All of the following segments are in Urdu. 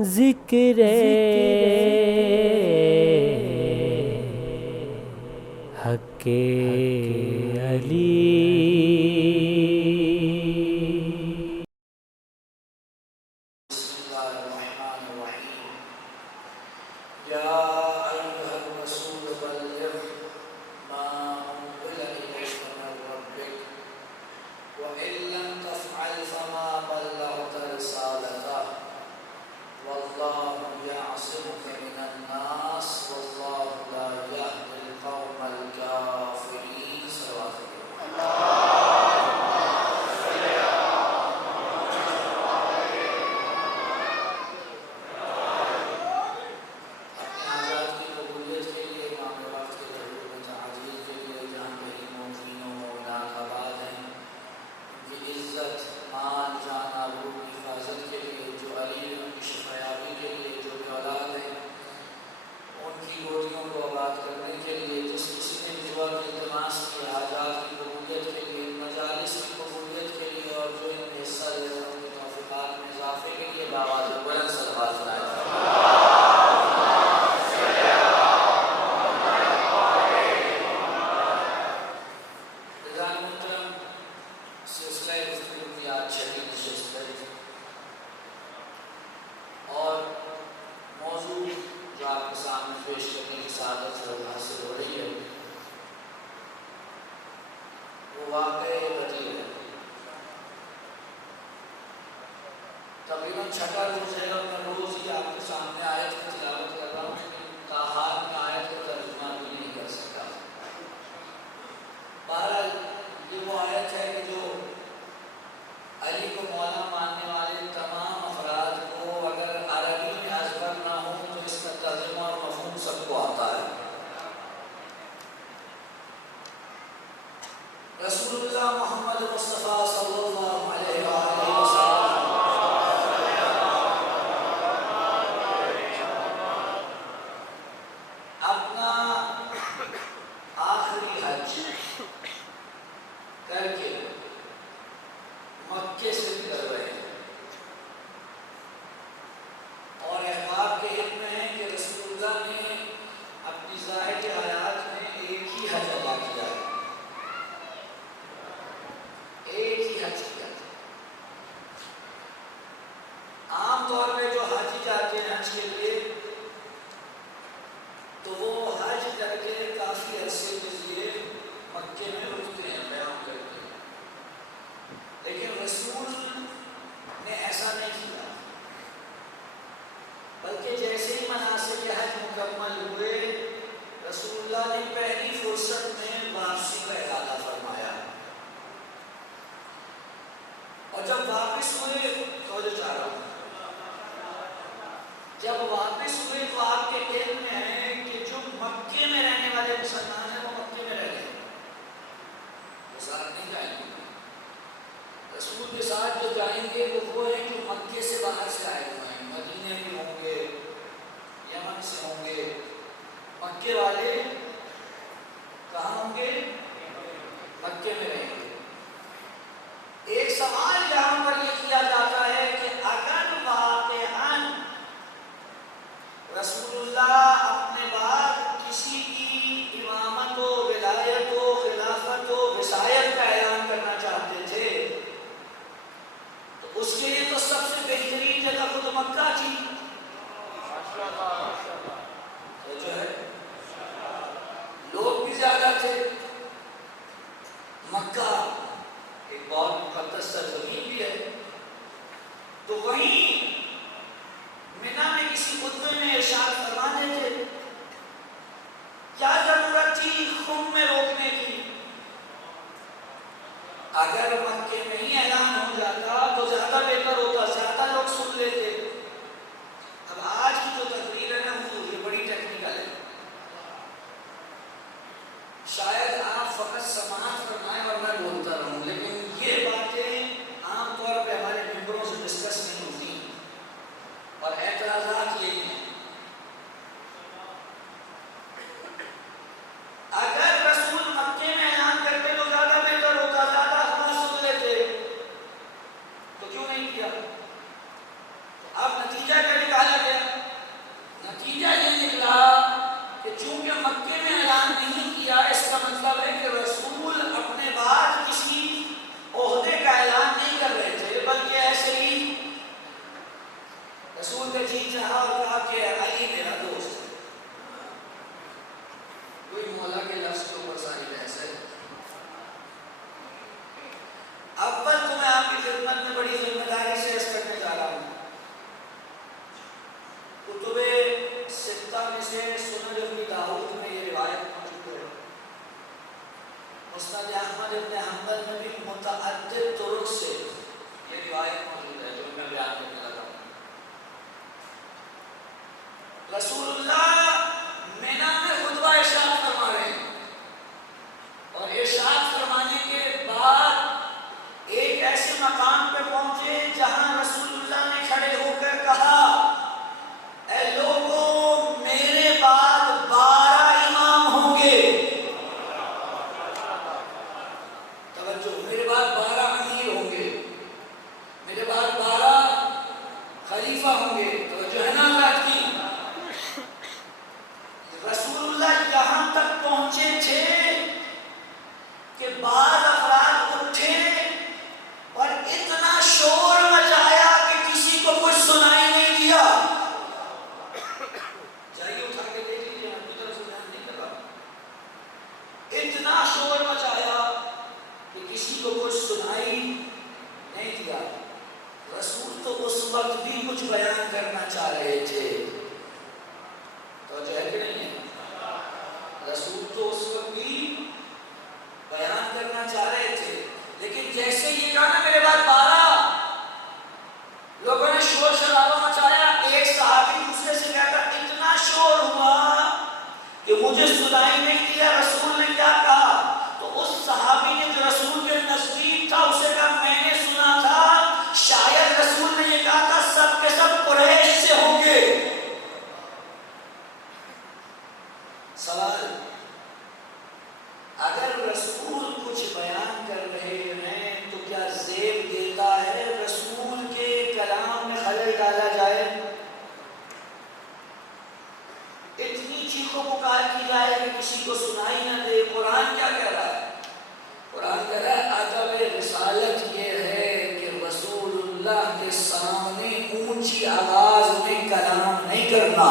ذکر حق علی. بسم اللہ الرحمن الرحیم. یا ایھا الرسول بلغ ما انزل الیک من ربک وان لم تفعل فما بلغت رسالته واللہ یعصمک من الناس واللہ لا یہدی القوم الکافرین. صلوات اللہ. اور موضوع جو آپ کے سامنے پیش کرنے کی سعادت حاصل ہو رہی ہے وہ واقعہ بدیع ہے. تقریباً چھٹا روز ہے اور میں روز ہی آپ کے سامنے آیت کی تلاوت کر رہا ہوں لیکن تاحال میں آیت کا ترجمہ بھی نہیں کر سکتا. بہرحال یہ وہ آیت ہے کہ جو علی کو مولا ماننے والے تمام افراد کو اگر عربی میں ازبر نہ ہو تو اس کا ترجمہ اور مفہوم سب کو آتا ہے. رسول اللہ محمد مصطفیٰ صلی اللہ علیہ وآلہ وسلم اپنا آخری حج کر کے مکے سے نکل رہے ہیں اور احباب کے علم میں ہے کہ رسول اللہ نے اپنی ظاہری حیات میں ایک ہی حج ادا کیا ہے. ایک ہی حج کیا ہے. عام طور پہ جو حاجی جاتے ہیں حج کے لیے تو وہ حج کر کے کافی عرصے کے لیے مکے میں رکتے ہیں قیام کرتے ہیں. لیکن رسول نے ایسا نہیں کیا بلکہ جیسے ہی مناسک حج مکمل ہوئے رسول اللہ نے پہلی فرصت میں واپسی کا ارادہ فرمایا اور جب واپس ہوئے جب واپس ہوئے تو آپ کے علم میں ہے کہ جو مکے میں رہنے والے مسلمان ہیں وہ مکے میں رہ گئے, وہ ساتھ نہیں جائیں گے. رسول کے ساتھ جو جائیں گے وہ ہیں جو مکے سے باہر سے آئے ہوئے ہیں, مدینے میں ہوں گے, یمن سے ہوں گے. مکے والے کہاں ہوں گے؟ مکے میں رہیں گے. ایک سوال یہاں پر یہ کیا جاتا ہے کہ اگر واقعاً رسول اللہ اپنے بعد کسی کی امامت و ولایت و خلافت و وصایت کا اعلان کرنا چاہتے تھے تو اس کے لیے تو سب سے بہترین جگہ خود رسول کا جی چاہا اور کہا کہ علی میرا دوست ہے. کوئی مولا کے لفظ کے اوپر ساری بحث ہے. اول تو میں آپ کی خدمت میں بڑی ذمہ داری سے عرض کرنے جا رہا ہوں. کتب ستہ میں سے سنن ابن داؤد میں یہ روایت موجود ہے. مسند احمد ابن حنبل میں بھی متعدد طرق سے یہ روایت موجود ہے جو میں بیان کرنے لگا ہوں. رسول اللہ مینا میں خطبہ ارشاد فرما رہے ہیں اور ارشاد فرمانے کے بعد ایک ایسے مقام پہ پہنچے جہاں رسول اللہ نے کھڑے ہو کر کہا اے لوگوں میرے بعد 12 امام ہوں گے. توجہ, میرے بعد 12 امیر ہوں گے, میرے بعد 12 خلیفہ ہوں گے. توجہ ہے نا اللہ کی. رسول اللہ یہاں تک پہنچے تھے کہ بعض افراد اٹھے اور اتنا شور مچایا کہ کسی کو کچھ سنائی نہیں دیا. جائیے اٹھا کے دیکھ لیجیے, ہم کی طرف سے بیان نہیں کر رہا. اتنا شور مچایا کہ کسی کو کچھ سنائی نہیں دیا. رسول تو اس وقت بھی کچھ بیان کرنا چاہ رہے تھے. تو جو ہے کہ نہیں ہے, رسول تو اس وقت بھی بیان کرنا چاہ رہے تھے, لیکن جیسے یہ کہا نا میرے بعد 12, لوگوں نے شور شرابہ مچایا. ایک صحابی دوسرے سے کہتا اتنا شور ہوا کہ مجھے سنائی نہیں دیا رسول نے کیا کہا. تو اس صحابی نے جو رسول کے نزدیک تھا اسے کہا میں نے سنا تھا شاید رسول نے یہ کہا تھا سب کے سب قریش سے ہوں گے. سوال, اگر رسول کچھ بیان کر رہے ہیں تو کیا زیب دیتا ہے رسول کے کلام میں خلل ڈالا جائے؟ اتنی چیخو پکار کی جائے کہ کسی کو سنائی نہ دے. قرآن کیا کہہ رہا ہے؟ قرآن کہہ رہا ہے ادب رسالت یہ ہے کہ رسول اللہ کے سامنے اونچی آواز میں کلام نہیں کرنا.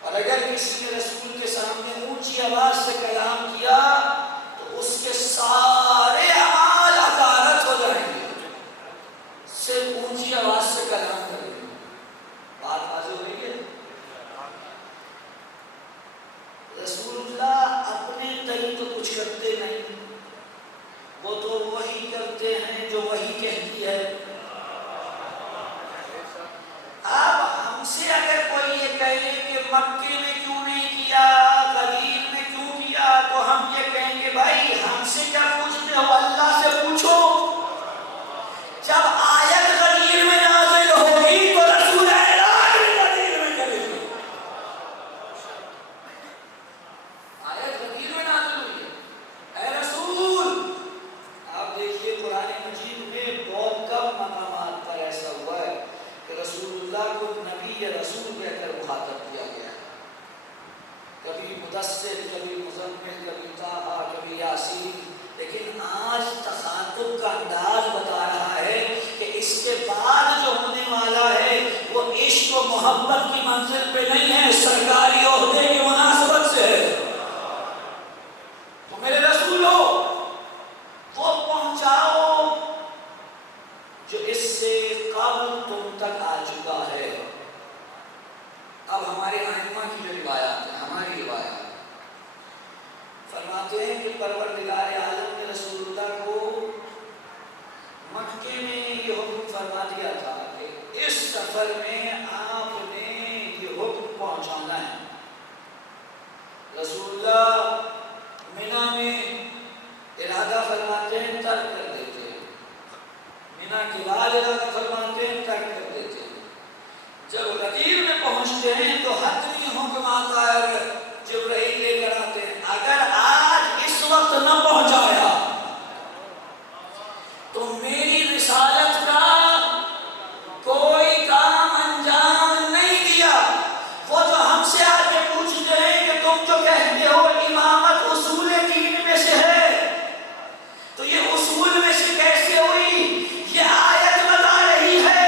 اور اگر کسی نے رسول کے سامنے اونچی آواز سے کلام کیا تو اس کے سارے اعمال حقارت ہو جائیں گے. صرف اونچی آواز سے کلام کریں گے. بات واضح ہو رہی ہے. رسول اللہ اپنے تئیں تو کچھ کرتے نہیں, وہ تو وہی کرتے ہیں جو وہی کہتی ہے. اب ہم سے اگر کوئی یہ کہے کہ مکے میں کیوں نہیں کیا, غدیر میں کیوں کیا, تو ہم یہ کہیں گے بھائی ہم سے کیا پوچھتے ہو, اللہ سے پوچھو. جب آیت غدیر میں نازل ہوگی تو رسول اعلان بھی غدیر میں کرے گا. آیت غدیر میں نازل ہوئی ہے, اے رسول. آپ دیکھیے قرآن مجید میں بہت کم مقامات پر ایسا ہوا ہے کہ رسول اللہ کو نبی یا رسول کہہ کر مخاطب کیا گیا ہے. کبھی مدثر, کبھی مزمل, کبھی طٰہٰ, کبھی یاسین. لیکن آج تخاطب کا انداز بتا رہا ہے کہ اس کے بعد جو ہونے والا ہے وہ عشق و محبت کی منزل پہ نہیں ہے, سرکاری عہدے کی مناسبت سے ہے. تو میرے رسولو وہ پہنچاؤ جو اس سے قبل تم تک آ چکا ہے. اب ہمارے ائمہ کی جو روایات ہیں, ہماری روایات فرماتے ہیں کہ پروردگار عالم نے رسول اللہ کو مکے میں یہ حکم فرما دیا تھا کہ اس سفر میں آپ نے یہ حکم پہنچانا ہے. رسول اللہ مینا میں ارادہ فرماتے ہیں, ترک کر دیتے ہیں. مینا کے بعد ارادہ فرماتے ہیں, ترک کر دیتے ہیں. جب غدیر میں پہنچتے ہیں تو حتمی حکم آتا ہے اور جبرائیل لے کر آتے ہیں. اگر آج اس وقت نہ پہنچایا تو میری رسالت کا کوئی کام انجام نہیں دیا. وہ جو ہم سے آ کے پوچھتے ہیں کہ تم جو کہتے ہو امامت اصول دین میں سے ہے, تو یہ اصول میں سے کیسے ہوئی؟ یہ آیت بتا رہی ہے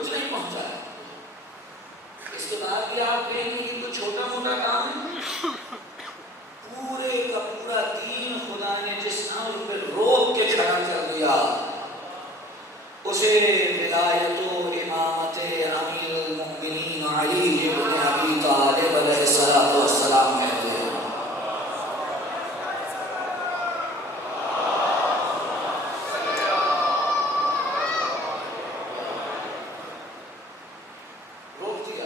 کچھ نہیں پہنچایا. اس کے بعد بھی آپ کہیں گے یہ تو چھوٹا موٹا کام ہے. پورے کا پورا دین خدا نے جس امر پہ روک کے کھڑا کر دیا اسے ولایت و امامت امیر المؤمنین علی ابن ابی طالب علیہ السلام کہتے ہیں. روک دیا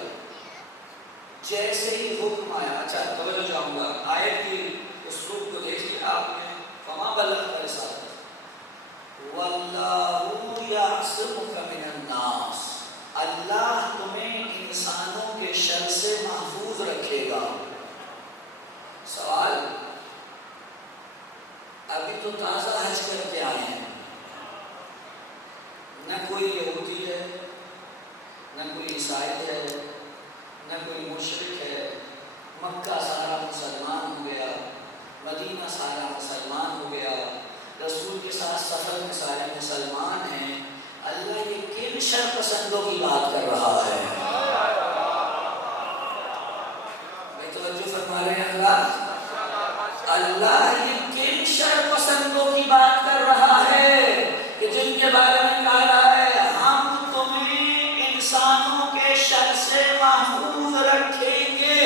جیسے ہی حکم آیا. اچھا توجہ چاہوں گا آیت کی اسلوب کو دیکھیے آپ نے. فما بلغت رسالتہ واللہ یعصمک من الناس. اللہ تمہیں انسانوں کے شر سے محفوظ رکھے گا. سوال ابھی تو تازہ حج کر کے آئے ہیں, نہ کوئی یہودی ہے نہ کوئی عیسائی ہے نہ کوئی مشرک ہے. مکہ سارا مسلمان ہو گیا, مدینہ سارا مسلمان ہو گیا, رسول کے ساتھ سفر میں سارے مسلمان ہیں. اللہ یہ کن شر پسندوں کی بات کر رہا ہے؟ میں توجہ فرما رہے ہیں اللہ. اللہ یہ کن شر پسندوں کی بات کر رہا ہے کہ جن کے بارے میں کہا رہا ہے ہم تمہیں انسانوں کے شر سے محفوظ رکھیں گے.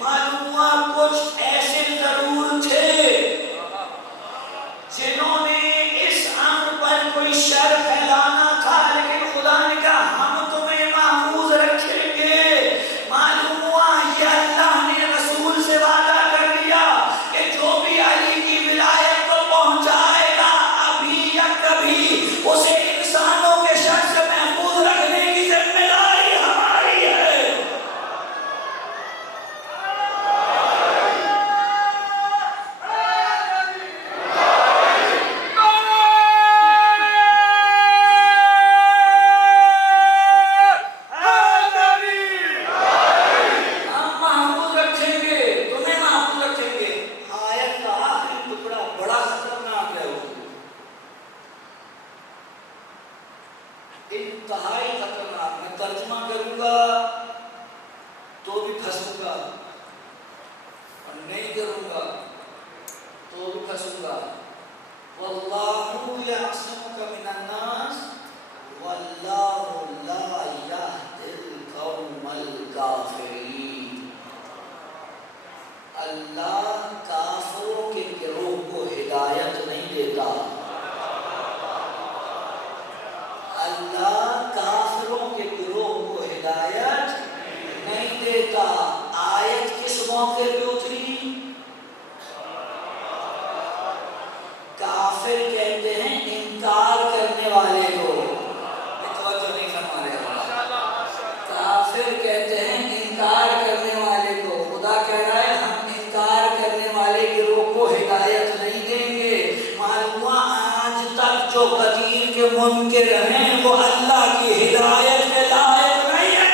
معلوم ہوا کچھ ایسے ضرور تھے جنہوں نے اس امر پر کوئی شر پھیلانا تھا, لیکن خدا نے کہا ہم تمہیں محفوظ رکھیں گے. معلوم ہوا یہ اللہ نے رسول سے وعدہ کر لیا کہ جو بھی علی کی ولایت کو پہنچائے گا ابھی یا کبھی اسے انسانوں کے شر سے محفوظ رکھنے کی ذمہ داری ہماری ہے. انتہائی خطرناک. میں ترجمہ کروں گا تو بھی پھنسوں گا اور نہیں کروں گا تو بھی پھنسوں گا. واللہ یعصمک من الناس واللہ لا یہدی القوم الکافرین. اللہ کافروں کے گروہ کو ہدایت نہیں دیتا. اللہ کافروں کے گروہ کو ہدایت نہیں دیتا. آیت کس موقع پہ اتری؟ کافر کہتے ہیں انکار کرنے والے کو. توجہ نہیں فرما رہے. کافر کہتے ہیں انکار کرنے والے کو. خدا کہہ رہا ہے ہم انکار کرنے والے گروہ کو ہدایت نہیں دیں گے. معلوم آج تک جو قدیر کے منکر ہیں وہ اللہ کی ہدایت کے لائق نہیں ہے.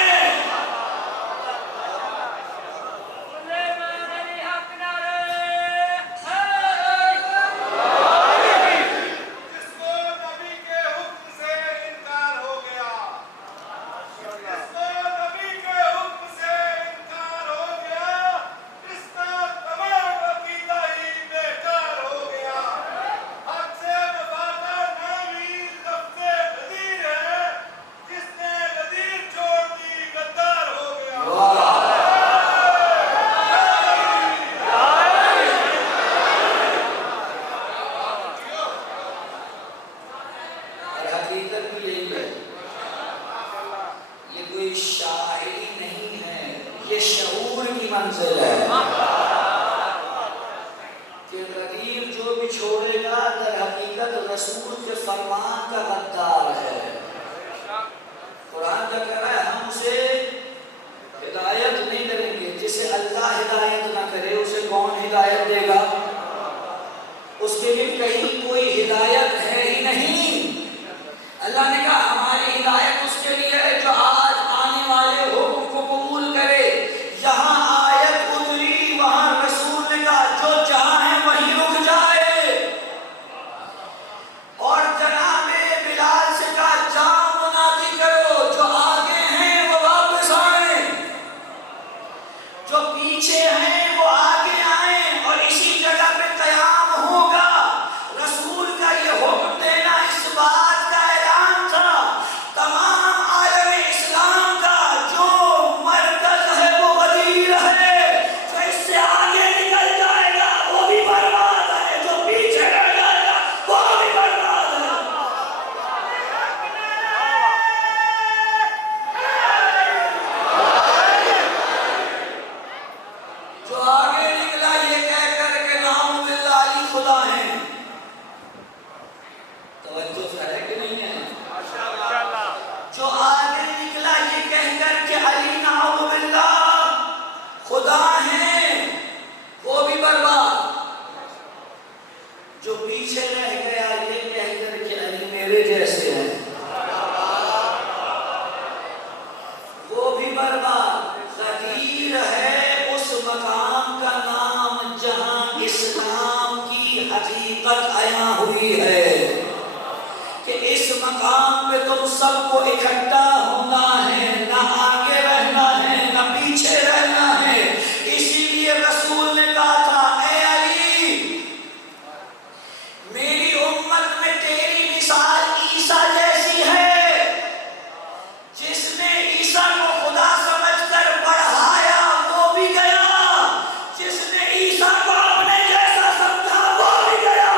جو سب کو اکٹھا ہونا ہے، نہ آگے رہنا ہے نہ پیچھے رہنا ہے۔ اسی لیے رسول نے کہا تھا اے علی میری امت میں تیری مثال عیسیٰ جیسی ہے، جس نے عیسیٰ کو خدا سمجھ کر پڑھایا وہ بھی گیا، جس نے عیسیٰ کو اپنے جیسا سمجھا وہ بھی گیا۔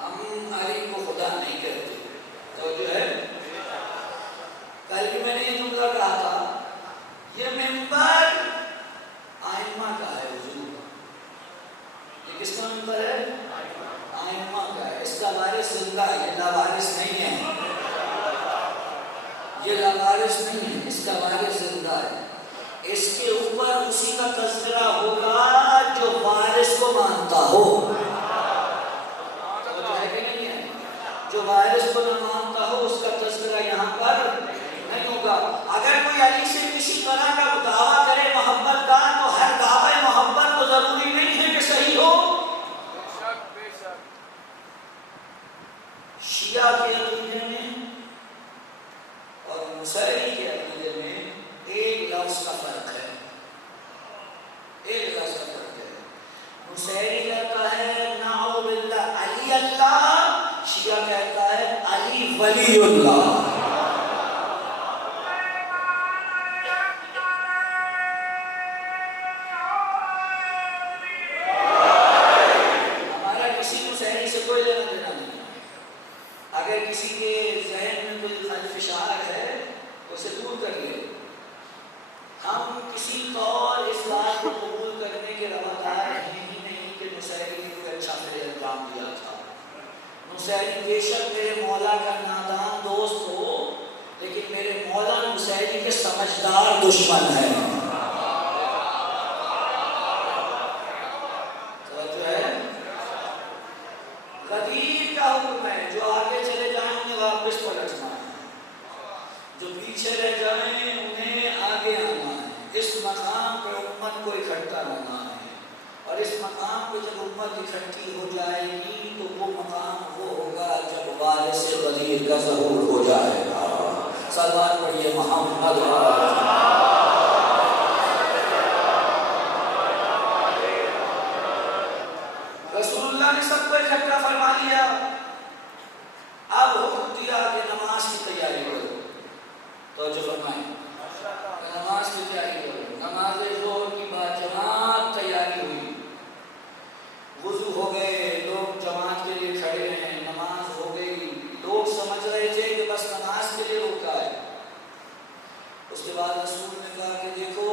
ہم علی کو خدا نہیں کہتے، تو جو ہے کل بھی میں نے یہ جملہ کہا تھا، یہ ممبر آئمہ کا ہے حضور، یہ کس کا ممبر ہے؟ آئمہ کا ہے، اس کا وارث زندہ ہے، یہ لاوارث نہیں ہے، یہ لاوارث نہیں ہے، اس کا وارث زندہ ہے۔ اس کے اوپر اسی کا تذکرہ ہوگا جو وارث کو مانتا ہو، تو ہے کہ نہیں ہے؟ جو وارث کو نہ مانتا ہو اس کا تذکرہ یہاں پر نہیں ہوگا۔ اگر کوئی علی سے کسی طرح کا دعویٰ کرے محبت کا، تو ہر دعوی محبت تو ضروری نہیں ہے کہ صحیح ہو۔ شیعہ کے عقیدے میں اور نصیری کے عقیدے میں ایک لفظ کا فرق ہے، ایک لفظ کا فرق ہے۔ نصیری کہتا ہے نعوذ باللہ علی اللہ، شیعہ کہتا ہے علی ولی اللہ۔ ہمارا کسی نصیری سے کوئی لینا دینا نہیں ہے، اگر کسی کے ذہن میں کوئی خدشات ہے تو اسے دور کر لے۔ ہم کسی طور اس بات کو قبول کرنے کے روادار ہیں ہی نہیں کہ نصیری نے کوئی اچھا میرے انجام دیا تھا۔ نصیری بے شک میرے مولا کا نادان دوست ہو، لیکن میرے مولا نصیری کے سمجھدار دشمن ہے۔ توجہ ہے؟ غدیر کا حکم ہے، جو آگے چلے جائیں انہیں واپس پلٹنا ہے، جو پیچھے رہ جائیں انہیں آگے آنا ہے۔ اس مقام پہ امت کو اکٹھا ہونا ہے، اور اس مقام پہ جب امت اکٹھی ہو جائے گی تو وہ مقام وہ ہوگا جب وارث غدیر کا ظہور ہو جائے گا۔ صلوات پڑھیے محمد رسول اللہ نے سب کو اکٹھا فرما لیا، اب حکم دیا کہ نماز کی تیاری کرو۔ تو جو فرمائیں نماز کی تیاری کرو، نماز ظہر کی باجماعت تیاری ہوئی، وضو ہو گئے، لوگ جماعت کے لیے کھڑے ہیں، نماز ہو گئی، لوگ سمجھ رہے تھے کہ بس نماز کے لیے روکا ہے۔ اس کے بعد رسول نے کہا کہ دیکھو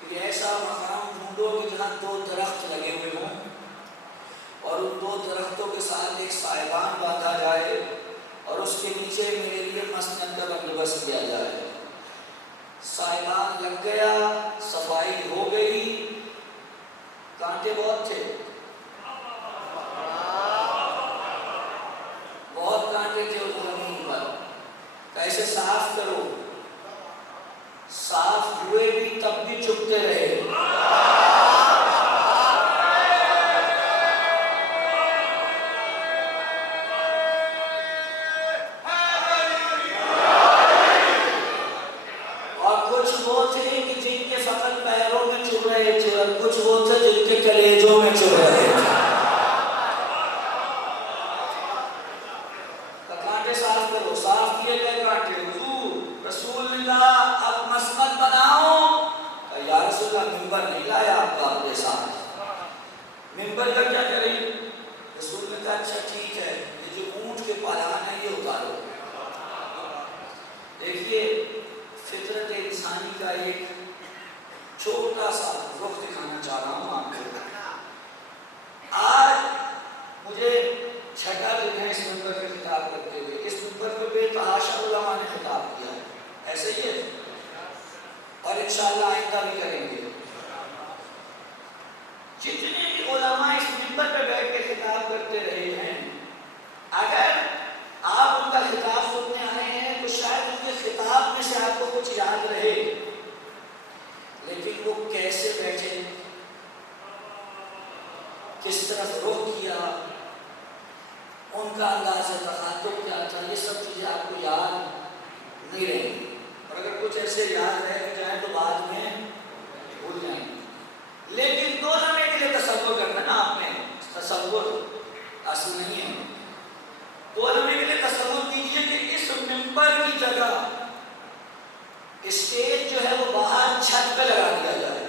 کہ ایسا مقام ڈھونڈو کہ جہاں دو درخت لگے ہوئے ہوں، اور ان دو درختوں کے ساتھ ایک سائبان باندھا جائے، اور اس کے نیچے میرے لیے مسند کا بندوبست کیا جائے۔ سائبان لگ گیا، صفائی ہو گئی، کانٹے بہت تھے، بہت کانٹے تھے اس زمین پر، کیسے صاف کرو؟ صاف ہوئے بھی تب بھی چپتے رہے۔ اور کچھ وہ تھے کہ جن کے فقط پیروں میں چبھ رہے تھے، اور کچھ وہ تھے جن کے کلیجوں میں چبھ ان کا انداز تخاطب کیا تھا، یہ سب چیزیں آپ کو یاد نہیں رہیں گی، اور اگر کچھ ایسے یاد رہ جائیں تو بعد میں بھول جائیں گے. لیکن 2 لمحے کے لیے تصور کرنا نا آپ نے، تصور اصل نہیں ہے. 2 لمحے کے لیے تصور کیجئے کہ اس ممبر کی جگہ اسٹیج جو ہے وہ باہر چھت پہ لگا دیا جائے.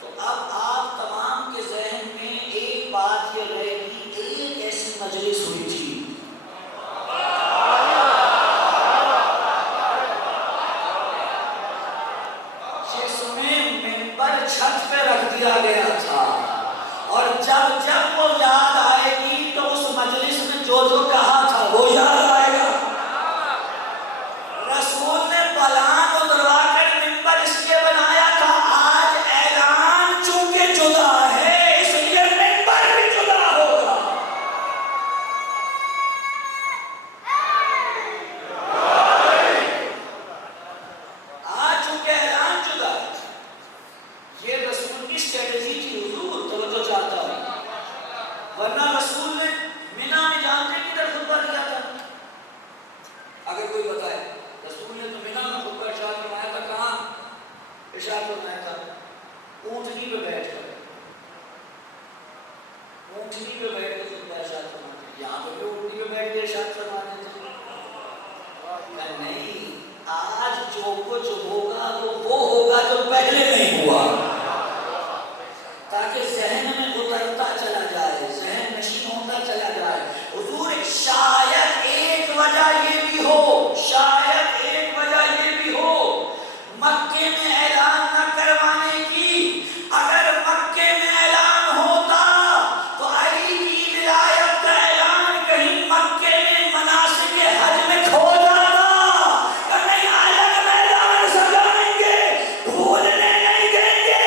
تو اب آپ تمام کے ذہن میں ایک بات یہ رہے گی، ایک ایسی مجلس ہوئی تھی جس میں ممبر چھت پہ رکھ دیا گیا تھا، اور جب جب وہ یاد آئے گی تو اس مجلس میں جو جو کہا تھا وہ یاد آئے گا. رسول نے پلان اتروا کر ممبر اس لیے بنایا تھا، آج اعلان چونکہ جدا ہے اس لیے ممبر بھی جدا ہوگا. آج چونکہ اعلان جدا ہے، یہ رسول کی اسٹریٹجی تھی. حضور توجہ چاہتا ہوں، ورنہ رسول نے مینا میں جانتے کدھر خطبہ دیا تھا؟ اگر کوئی بتائے رسول نے تو مینا میں خطبہ ارشاد فرمایا تھا. کہاں ارشاد فرمایا تھا؟ اونٹنی پہ بیٹھ کر، اونٹنی پہ بیٹھ کر خطبہ ارشاد فرمایا تھا. یہاں پہ بھی اونٹنی پہ بیٹھ کے ارشاد فرماتے تھے. نہیں، آج جو کچھ ہوگا وہ ہوگا جو پہلے نہیں ہوا، تاکہ ذہن میں اترتا چلا جائے، ذہن نشین ہوتا چلا جائے. حضور شاید ایک وجہ یہ بھی ہو، شاید ایک وجہ یہ بھی ہو مکے میں اعلان نہ کروانے کی. اگر مکے میں اعلان ہوتا تو علی کی ولایت کا اعلان کہیں مکے میں مناسک حج میں کھو جاتا، نہیں الگ میدان سجائیں گے، بھولنے نہیں دیں گے.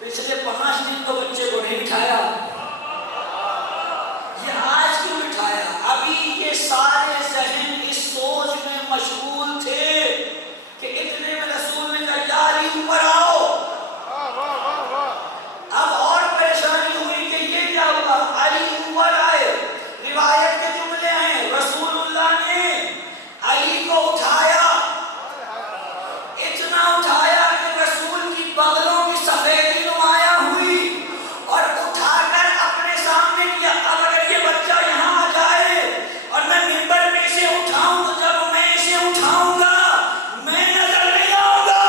پچھلے 5 5 دن تو بچے کو نہیں بٹھایا، یہ آج کیوں بٹھایا؟ ابھی یہ سارے ذہن اس سوچ میں مشغول تھے کہ اتنے میں رسول نے کہا یا علی اوپر آؤ۔ اب اور پریشانی ہوئی کہ یہ کیا ہوا؟ علی اوپر آئے، روایت کے جملے ہیں رسول اللہ نے علی کو اٹھایا، اتنا اٹھایا کہ رسول کی بغلوں کی سفیدی نمایاں ہوئی، اور اٹھا کر اپنے سامنے کیا۔ اب اگر یہ بچہ یہاں آ جائے اور میں منبر پہ اسے اٹھاؤں تو جب میں اسے اٹھاؤں گا میں نظر نہیں آؤں گا،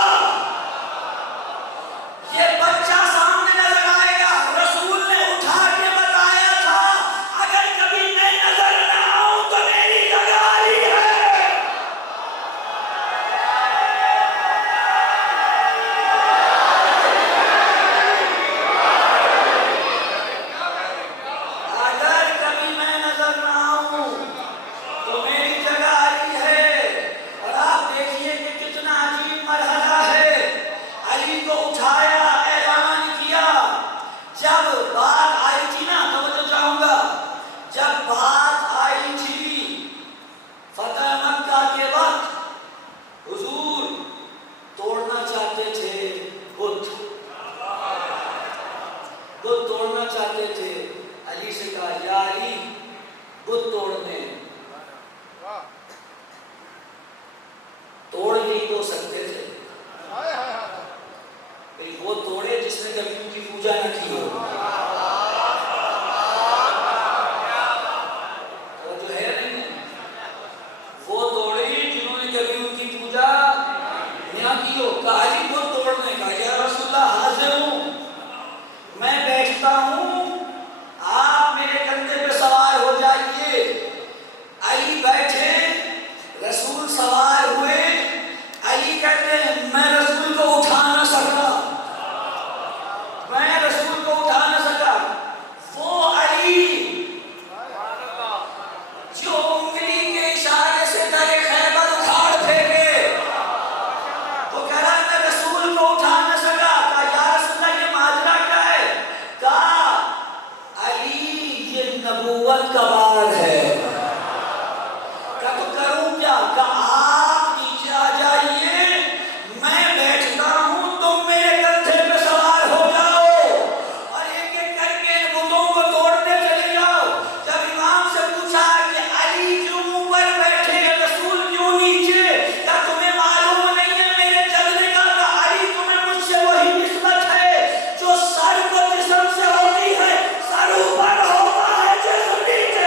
یہ بچہ سامنے نظر آئے گا۔ رسول نے اٹھا کے بتایا تھا اگر کبھی میں نظر نہ آؤں تو میری جگہ علی ہے۔ اگر کبھی میں نظر نہ آؤں تو میری جگہ علی ہے۔ اور آپ دیکھیے کہ کتنا عجیب مرحلہ ہے۔ علی کو اٹھایا، اعلان کیا۔ جب بات آئی تھی نا، توجہ چاہوں گا، جب بات آئی تھی فتح مکہ کے وقت، حضور توڑنا چاہتے تھے بت، بت توڑنا چاہتے تھے۔ علی سے کہا یا علی بت توڑنے، توڑ نہیں تو سکتے تھے، وہ توڑے جس نے کبھی ان کی پوجا نہ کی ہو۔ وہ جو ہے نہیں، وہ توڑے جنہوں نے کبھی ان کی پوجا نہ کی ہو۔ کہا علی وہ توڑنے کا، یا رسول اللہ حاضر ہوں، میں بیٹھتا ہوں، آپ میرے کندھے پہ سوار ہو جائیے۔ علی بیٹھے، رسول سوار ہوئے۔ علی کہتے ہیں میں رسول کو اٹھا نہ سکا، میں رسول کو اٹھا نہ سکا۔ وہ علی جو انگلی کے اشارے سے در خیبر اکھاڑ پھینکے، وہ کہہ رہا میں رسول کو اٹھا نہ سکا۔ کہا یا رسول اللہ یہ ماجرا کیا ہے؟ کہا علی یہ نبوت کا بار ہے۔ کہا تو کروں کیا؟ کہا آپ نیچے آ جائیے، میں بیٹھتا ہوں، تم میرے کندھے پہ سوار ہو جاؤ اور ایک ایک کر کے ان بتوں کو توڑتے چلے جاؤ۔ جب امام سے پوچھا کہ علی کیوں اوپر بیٹھے رسول کیوں نیچے، کہا تمہیں معلوم نہیں ہے میرے جلنے کا؟ کہا علی تمہیں مجھ سے وہی نسبت ہے جو سر کو جسم سے ہوتی ہے، سر اوپر ہوتا ہے جسم نیچے۔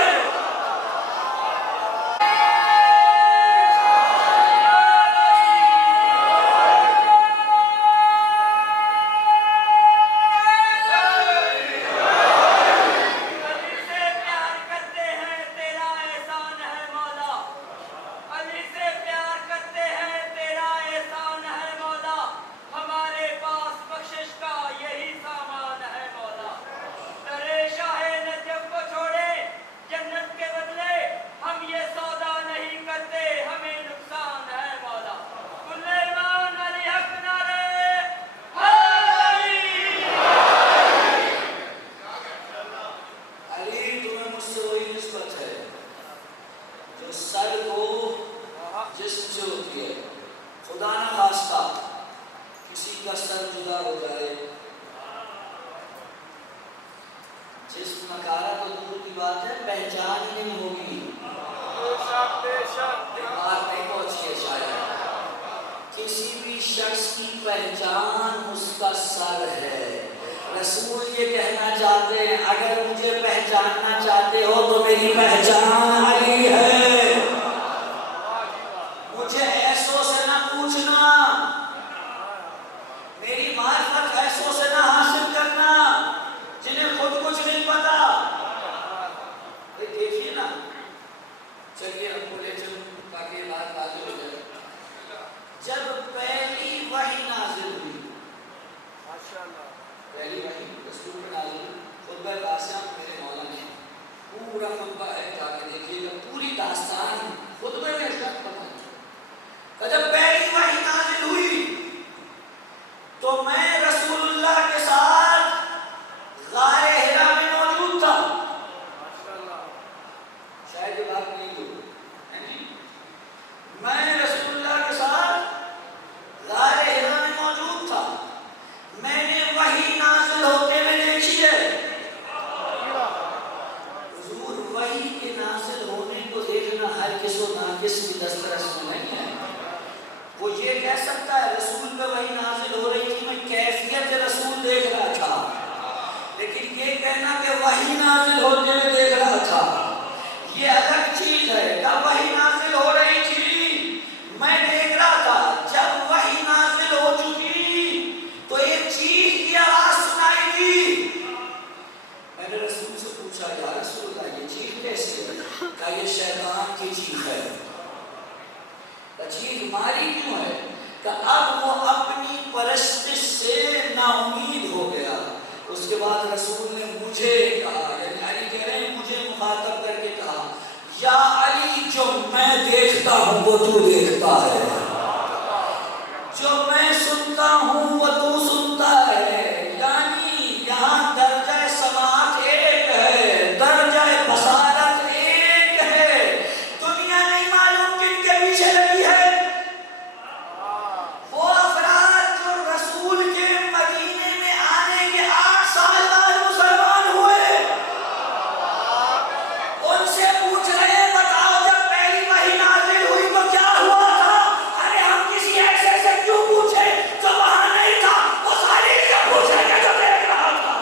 جسم نکارا تو دور کی بات ہے، پہچان ہی نہیں ہوگی، بات نہیں پہنچی ہے شاید۔ کسی بھی شخص کی پہچان اس کا سر ہے۔ رسول یہ کہنا چاہتے ہیں اگر مجھے پہچاننا چاہتے ہو تو میری پہچان علی ہے۔ مجھے ایسوں سے نہ پوچھنا، میری معرفت ایسوں سے نہ حاصل کرنا جنہیں خود کچھ نہیں پتا۔ دیکھیے نا، چلیے ہم کو لے چلوں تاکہ یہ بات واضح ہو جائے۔ جب پہلی وحی نازل ہوئی، پہلی وحی رسول پر نازل ہوئی، خطبہ قاسم میرے مولا نے پورا خطبہ ہے، جا کے دیکھیے گا پوری داستان خطبے میں اشارت بتائی۔ جب پہلی وحی نازل ہوئی تو میں رسول اللہ کے ساتھ نازل ہوتے ہوئے دیکھ رہا تھا، یہ الگ چیز ہے۔ جب وحی نازل ہو رہی تھی میں دیکھ رہا تھا، جب وحی نازل ہو چکی تو ایک چیخ کی آواز سنائی دی۔ میں نے رسول سے پوچھا، یا رسول اللہ یہ چیخ کیسی ہے؟ کہا یہ شیطان کی چیخ ہے۔ چیخ ماری کیوں ہے؟ کہ اب وہ اپنی پرستش سے نا امید ہو گیا۔ اس کے بعد رسول نے مجھے کہا، یعنی علی کہہ رہے ہیں مجھے مخاطب کر کے کہا، یا علی جو میں دیکھتا ہوں وہ تو دیکھتا ہے، جو میں سنتا ہوں وہ تو سنتا ہے۔ یعنی یہاں درجہ سماعت ایک ہے، درجہ بصارت ایک ہے۔ دنیا نہیں معلوم کن کے پیچھے لگی ہے۔ وہ افراد جو رسول کے مدینے میں آنے کے 8 سال بعد مسلمان ہوئے، ان سے پوچھ رہے ہیں بتاؤ جب پہلی وحی نازل ہوئی تو کیا ہوا تھا؟ ارے ہم کسی ایسے سے کیوں پوچھے جو وہاں نہیں تھا، وہ ساری سے پوچھیں گے جو دیکھ رہا تھا۔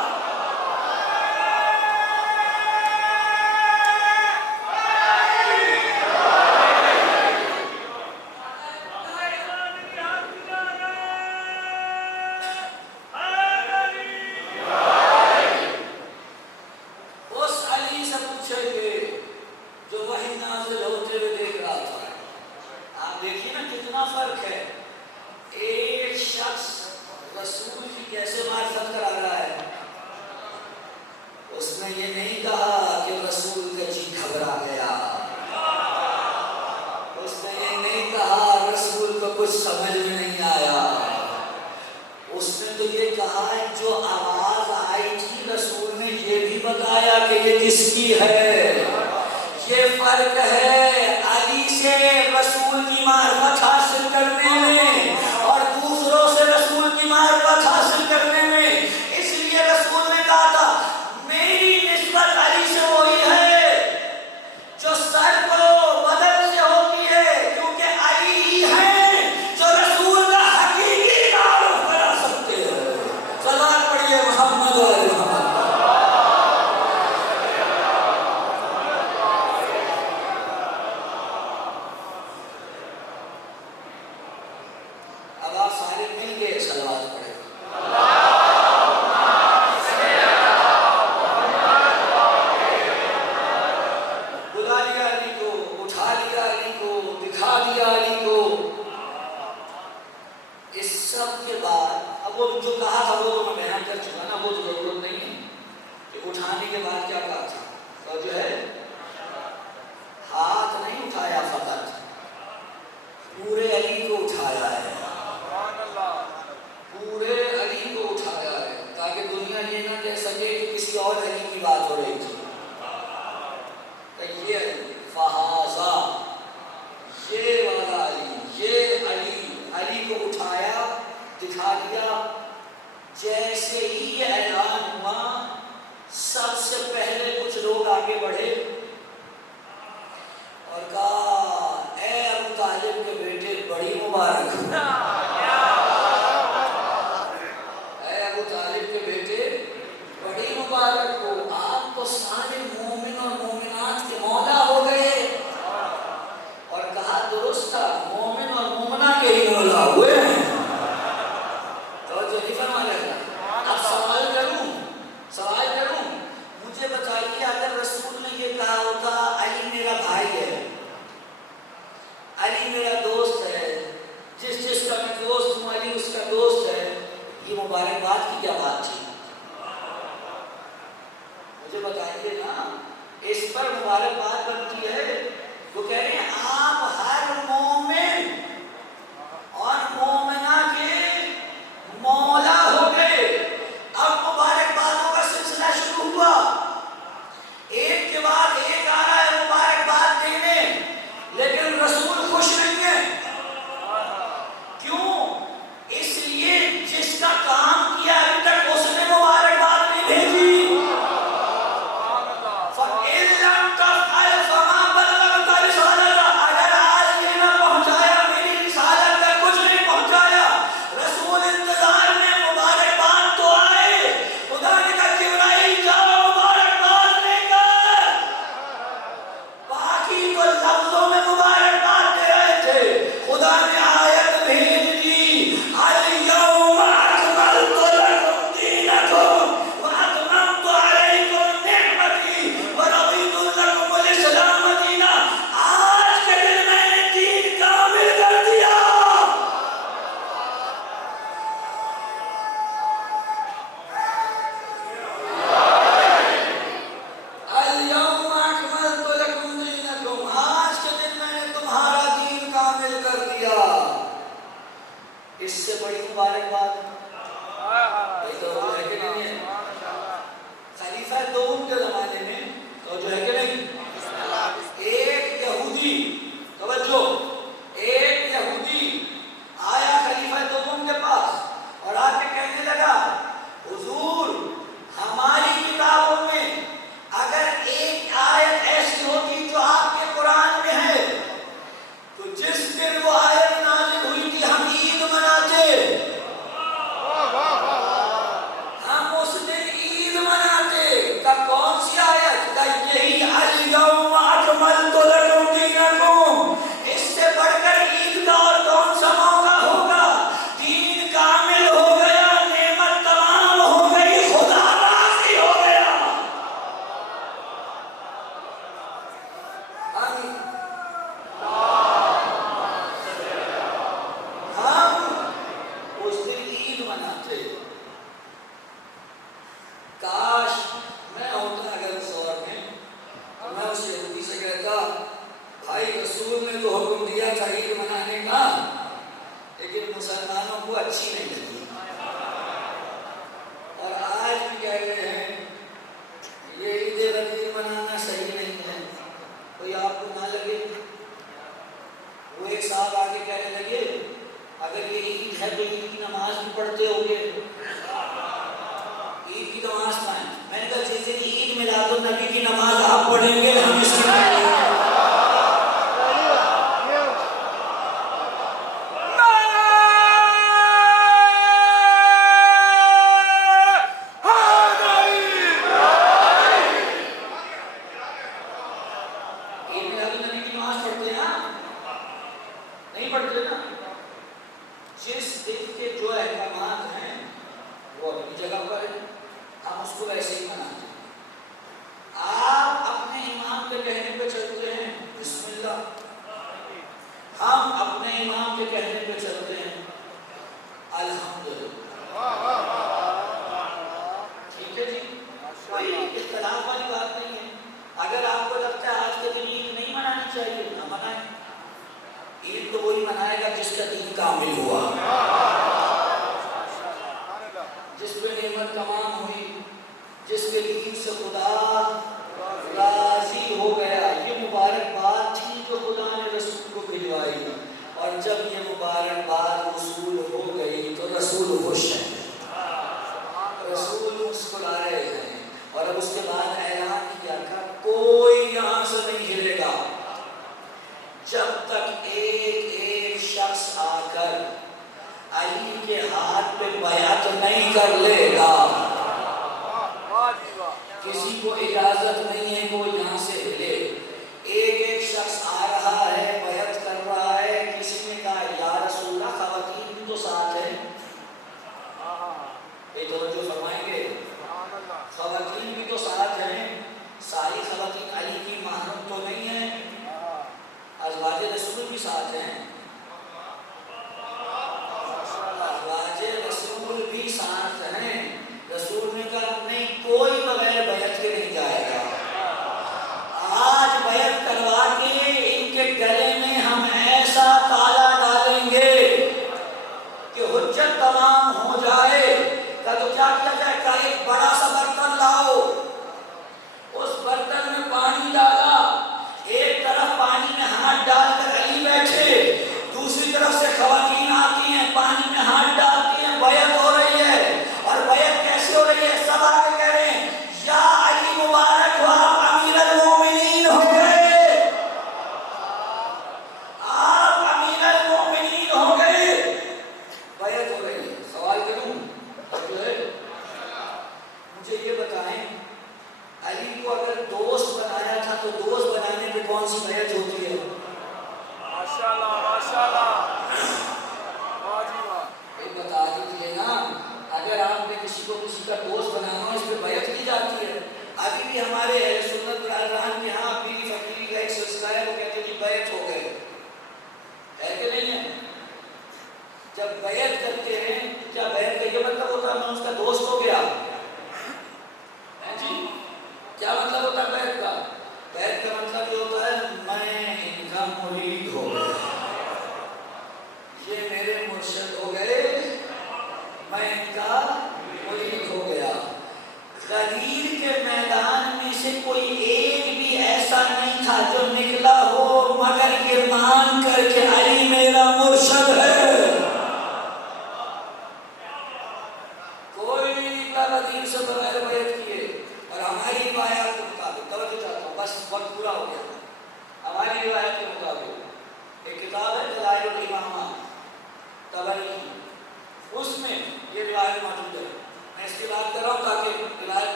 اس علی سے پوچھیں گے جو وحی نازل ہوتے ہوئے دیکھ رہا تھا۔ آپ دیکھیے نا کتنا فرق ہے۔ ایک شخص رسول کی کیسے معرفت کرا رہا ہے، اس نے یہ نہیں کہا کہ رسول کا جی گھبرا گیا، اس نے یہ نہیں کہا رسول کو کچھ سمجھ میں نہیں آیا، اس نے تو یہ کہا ہے جو آواز آئی تھی رسول نے یہ بھی بتایا کہ یہ کس کی ہے۔ یہ فرق ہے علی سے رسول کی معرفت حاصل کرنے میں اور دوسروں سے رسول کی معرفت حاصل کرنے میں۔ اس لیے رسول نے کہا تھا میری نسبت علی سے وہی ہے جو سر کو بدن سے ہوتی ہے، کیونکہ علی ہی ہے جو رسول کا حقیقی تعارف کرا سکتے ہیں۔ صلوات پڑھیے محمد و آل محمد۔ اب آپ سارے مل کے صلوات پڑھیں۔ بلا لیا علی کو، اٹھا لیا علی کو، دکھا دیا علی کو۔ اس سب کے بعد اب وہ جو کہا تھا وہ تو میں بیان کر چکا نا، وہ تو ضرورت نہیں ہے کہ اٹھانے کے بعد کیا کہا تھا۔ تو جو ہے ہاتھ نہیں اٹھایا، فقط پورے علی کو اٹھایا ہے، پورے علی کو اٹھایا ہے، تاکہ دنیا یہ نہ کہہ سکے کہ کسی اور علی کی بات ہو رہی تھی۔ تو یہ فہذا، یہ والا علی، یہ علی کو اٹھایا، دکھا دیا۔ جیسے ہی یہ اعلان ہوا سب سے پہلے کچھ لوگ آگے بڑھے اور کہا اے ابو طالب کے بیٹے بڑی مبارک ہو، اے ابو طالب کے بیٹے بڑی مبارک ہو، آپ تو سارے مومن اور مومنات کے مولا ہو گئے۔ اور کہا درست تھا، مومن اور مومنہ کے ہی مولا ہوئے ہیں۔ تو جو نہیں فرما لگا۔ اب سوال کروں، مجھے بتائیے اگر رسول نے یہ کہا ہوتا علی میرا بھائی ہے، علی میرا دوست ہے، جس کا میں دوست ہوں علی اس کا دوست ہے، یہ مبارکباد کی کیا بات تھی؟ مجھے بتائیے نا، اس پر مبارکباد بنتی ہے۔ وہ کہہ رہے ہیں آپ ہر مومن اور مومنہ کے مولا ہو گئے۔ اب مبارکبادوں کا سلسلہ شروع ہوا، ایک کے بعد ایک آ رہا ہے مبارکباد دینے، لیکن رسول خوش نہیں ہے۔ کیوں؟ اس لیے جس کا کام کیا ابھی تک اس نے مبارکباد نہیں بھیجی۔ فَإِن لَّمْ تَفْعَلْ فَمَا بَلَّغْتَ رِسَالَتَهُ، کاش میں ہوتا اگر اس دور میں تو میں اس یہودی سے کہتا بھائی رسول نے تو حکم دیا تھا عید منانے کا لیکن مسلمانوں کو اچھی نہیں لگی اور آج بھی کہہ رہے ہیں یہ عید غدیر منانا صحیح نہیں ہے. کوئی آپ کو نہ لگے وہ ایک صاحب آگے کہنے لگے اگر یہ عید ہے تو عید کی نماز بھی پڑھتے ہو گے. عید کی نماز پڑھیں. میں نے کہا جس دن عید میلاد النبی کی نماز آپ پڑھیں گے ہم اس کی پڑھیں گے.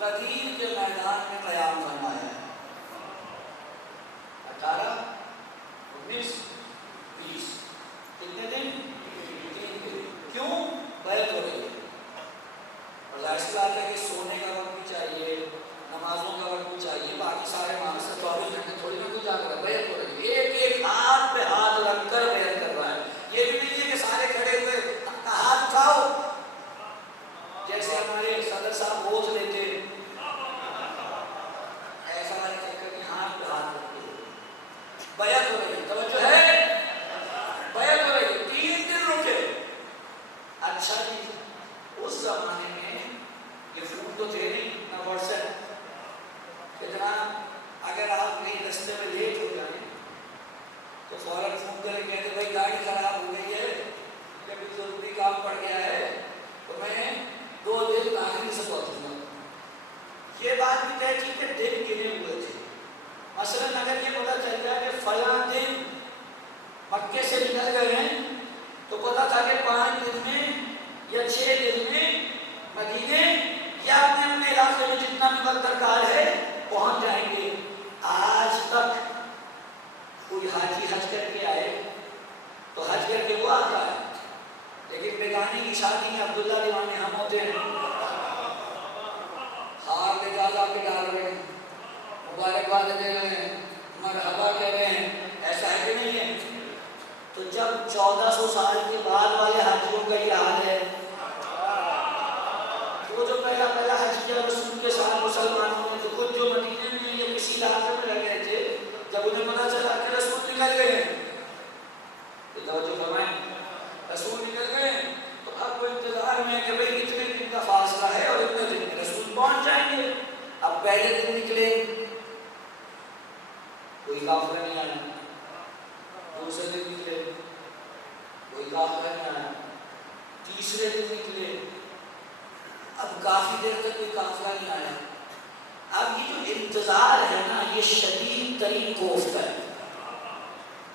غدیر کے میدان میں قیام ہوتا تھا کہ 5 دن میں یا 6 دن میں مدینے یا اپنے اپنے علاقے میں جتنا بھی وقت درکار ہے پہنچ جائیں گے. آج تک کوئی حاجی حج کر کے آئے تو حج کر کے وہ آتا ہے، لیکن بیگانی کی شادی میں عبداللہ دیوانے ہم ہوتے ہیں، ہار لجازہ پہ ڈال رہے ہیں، مبارکباد دے رہے ہیں، مرحبا کہہ رہے ہیں، ایسا ہے کہ نہیں ہے؟ تو جب 1400 سال کے بعد والے حاجیوں کا یہ حال ہے، وہ جو پہلا حج کیا رسول کے ساتھ مسلمانوں نے، تو خود جو مدینے میں یا کسی علاقے میں رہ گئے تھے، جب انہیں پتہ چلا کہ رسول نکل گئے ہیں، تو توجہ فرمائیں، رسول نکل گئے ہیں، تو اب وہ انتظار میں ہے کہ بھئی اتنے دن کا فاصلہ ہے اور اتنے دن میں رسول پہنچ جائیں گے. اب پہلے دن نکلے کوئی قافلہ نہیں آیا، دوسرے دن نکلے کوئی قافلہ نہیں آیا، تیسرے دن نکلے اب کافی دیر تک کوئی قافلہ نہیں آیا. اب یہ جو انتظار ہے نا، یہ شدید ترین کوفت ہے.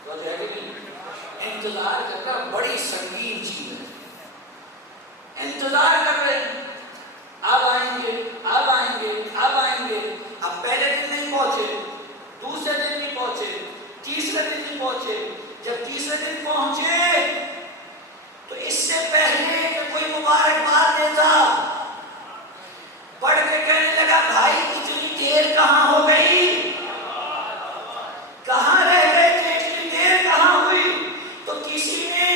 تو ہے کہ نہیں؟ انتظار کرنا بڑی سنگین چیز ہے. انتظار کر رہے ہیں، اب آئیں گے اب آئیں گے اب آئیں گے. اب پہلے دن نہیں پہنچے، دوسرے دن نہیں پہنچے، تیسرے دن نہیں پہنچے. جب تیسرے دن پہنچے تو اس سے پہلے کہ کوئی مبارکباد دیتا، پڑھ کے کہنے لگا بھائی اتنی دیر کہاں ہو گئی، کہاں رہ گئے تھے، اتنی دیر کہاں ہوئی. تو کسی نے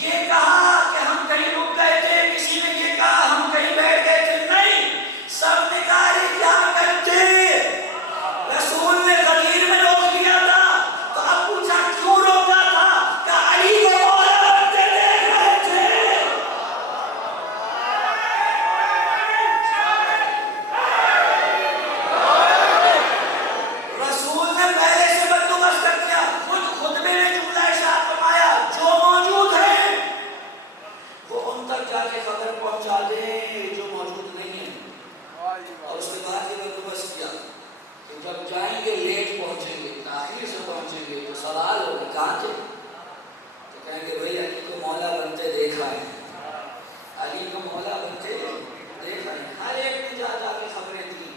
یہ کہا کہ ہم کہیں رک گئے تھے، کسی نے یہ کہا ہم کہیں بیٹھ گئے تھے. نہیں، سب نے کہا یہ کیا کرتے، رسول نے غدیر میں روک لیا تھا. تو اب پوچھا کیوں روکا تھا، کہ علی کو مولا بنتے دیکھ رہے تھے. رسول نے پہلے سے بندوبست کر دیا، خود خطبے میں جملہ ارشاد فرمایا جو موجود ہیں وہ ان تک جا کے خبر پہنچا دیں جو موجود نہیں ہیں. اور اس کے بعد یہ بندوبست کیا کہ جب جائیں گے لیٹ پہنچیں گے، تاخیر سے پہنچیں گے تو سوال ہوگا کہاں تھے، تو کہیں گے بھئی علی کو مولا بنتے دیکھا ہے، علی کو مولا بنتے دیکھا ہے. ہر ایک نے جا جا کے خبریں دی.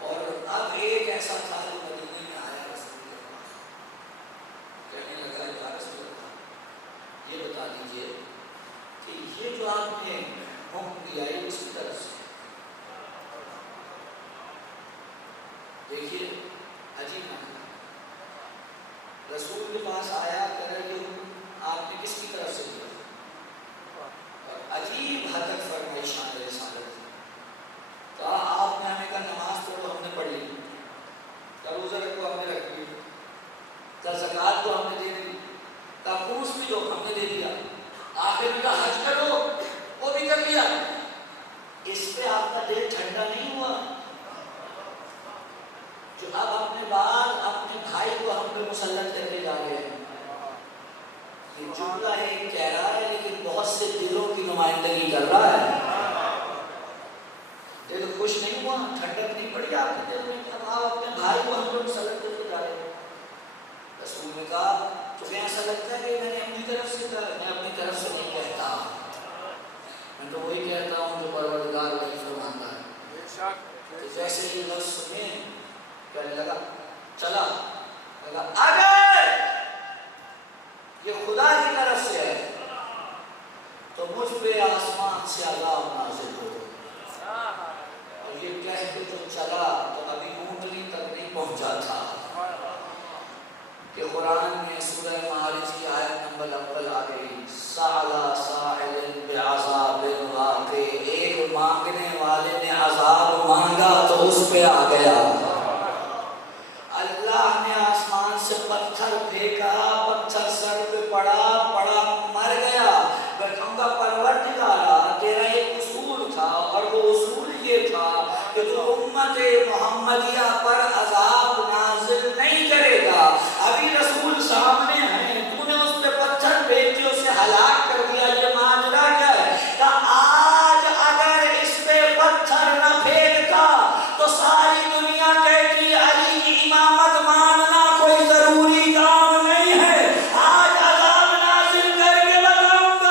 اور اب ایک ایسا تھا جو مدینے میں آیا رسول کے پاس، کہنے لگا یا رسول اللہ یہ بتا دیجئے کہ یہ جو آپ نے حکم دیا ہے اس کی طرف سے. دیکھیے عجیب معاملہ، رسول کے پاس آیا کہہ رہا یہ حکم آپ نے کس کی طرف سے دیا، اور عجیب حدت فرمائی شان رسالت. تو آپ نے ہمیں کہا نماز پڑھو، ہم نے پڑھ لی، روزہ رکھو، ہم نے رکھ لی، زکوٰۃ کو ہم نے دے دی، خمس بھی دو ہم نے دے دیا، آخر میں کہا حج کرو وہ بھی کر لیا. اس پہ آپ کا دل ٹھنڈا نہیں ہوا جو اب اپنے بعد اپنے بھائی کو ہم پہ مسلط کرنے جا رہے ہیں. یہ جملہ ہے کہہ رہا ہے لیکن بہت سے دلوں کی نمائندگی کر رہا ہے. دل خوش نہیں ہوا، ٹھنڈک نہیں پڑی آپ کے دل میں، اب آپ اپنے بھائی کو ہم پہ مسلط کرنے جا رہے ہیں. رسول نے کہا تمہیں ایسا لگتا ہے کہ میں نے اپنی طرف سے کہا، میں اپنی طرف سے نہیں کہتا، میں تو وہی کہتا ہوں جو پروردگار وہی فرماتا ہے. تو جیسے یہ لفظ سنے کہنے لگا چلا لگا اگر یہ خدا کی طرف سے ہے تو مجھ پہ آسمان سے عذاب نازل ہو. اور یہ کہہ کے جو چلا تو ابھی اونٹنی تک نہیں پہنچا تھا کہ قرآن میں سورہ معارج کی آیت نمبر اول آ گئی، سأل سائل بعذاب واقع، ایک مانگنے والے نے عذاب مانگا تو اس پہ آ گیا. اللہ نے آسمان سے پتھر پھینکا، پتھر سر پہ پڑا مر گیا. میں کہوں گا پروردگارا تیرا ایک اصول تھا، اور وہ اصول یہ تھا کہ تو امت محمدیہ پر عذاب نازل نہیں کرے گا. ابھی رسول سامنے ہیں، تو نے اس پہ پتھر پھینک کے اسے ہلاک کر دیا. یہ ماجرا کیا ہے کہ آج اگر اس پہ پتھر نہ پھینکتا تو ساری دنیا کہتی علی کی امامت ماننا کوئی ضروری کام نہیں ہے. آج عذاب نازل کر کے بتاؤں گا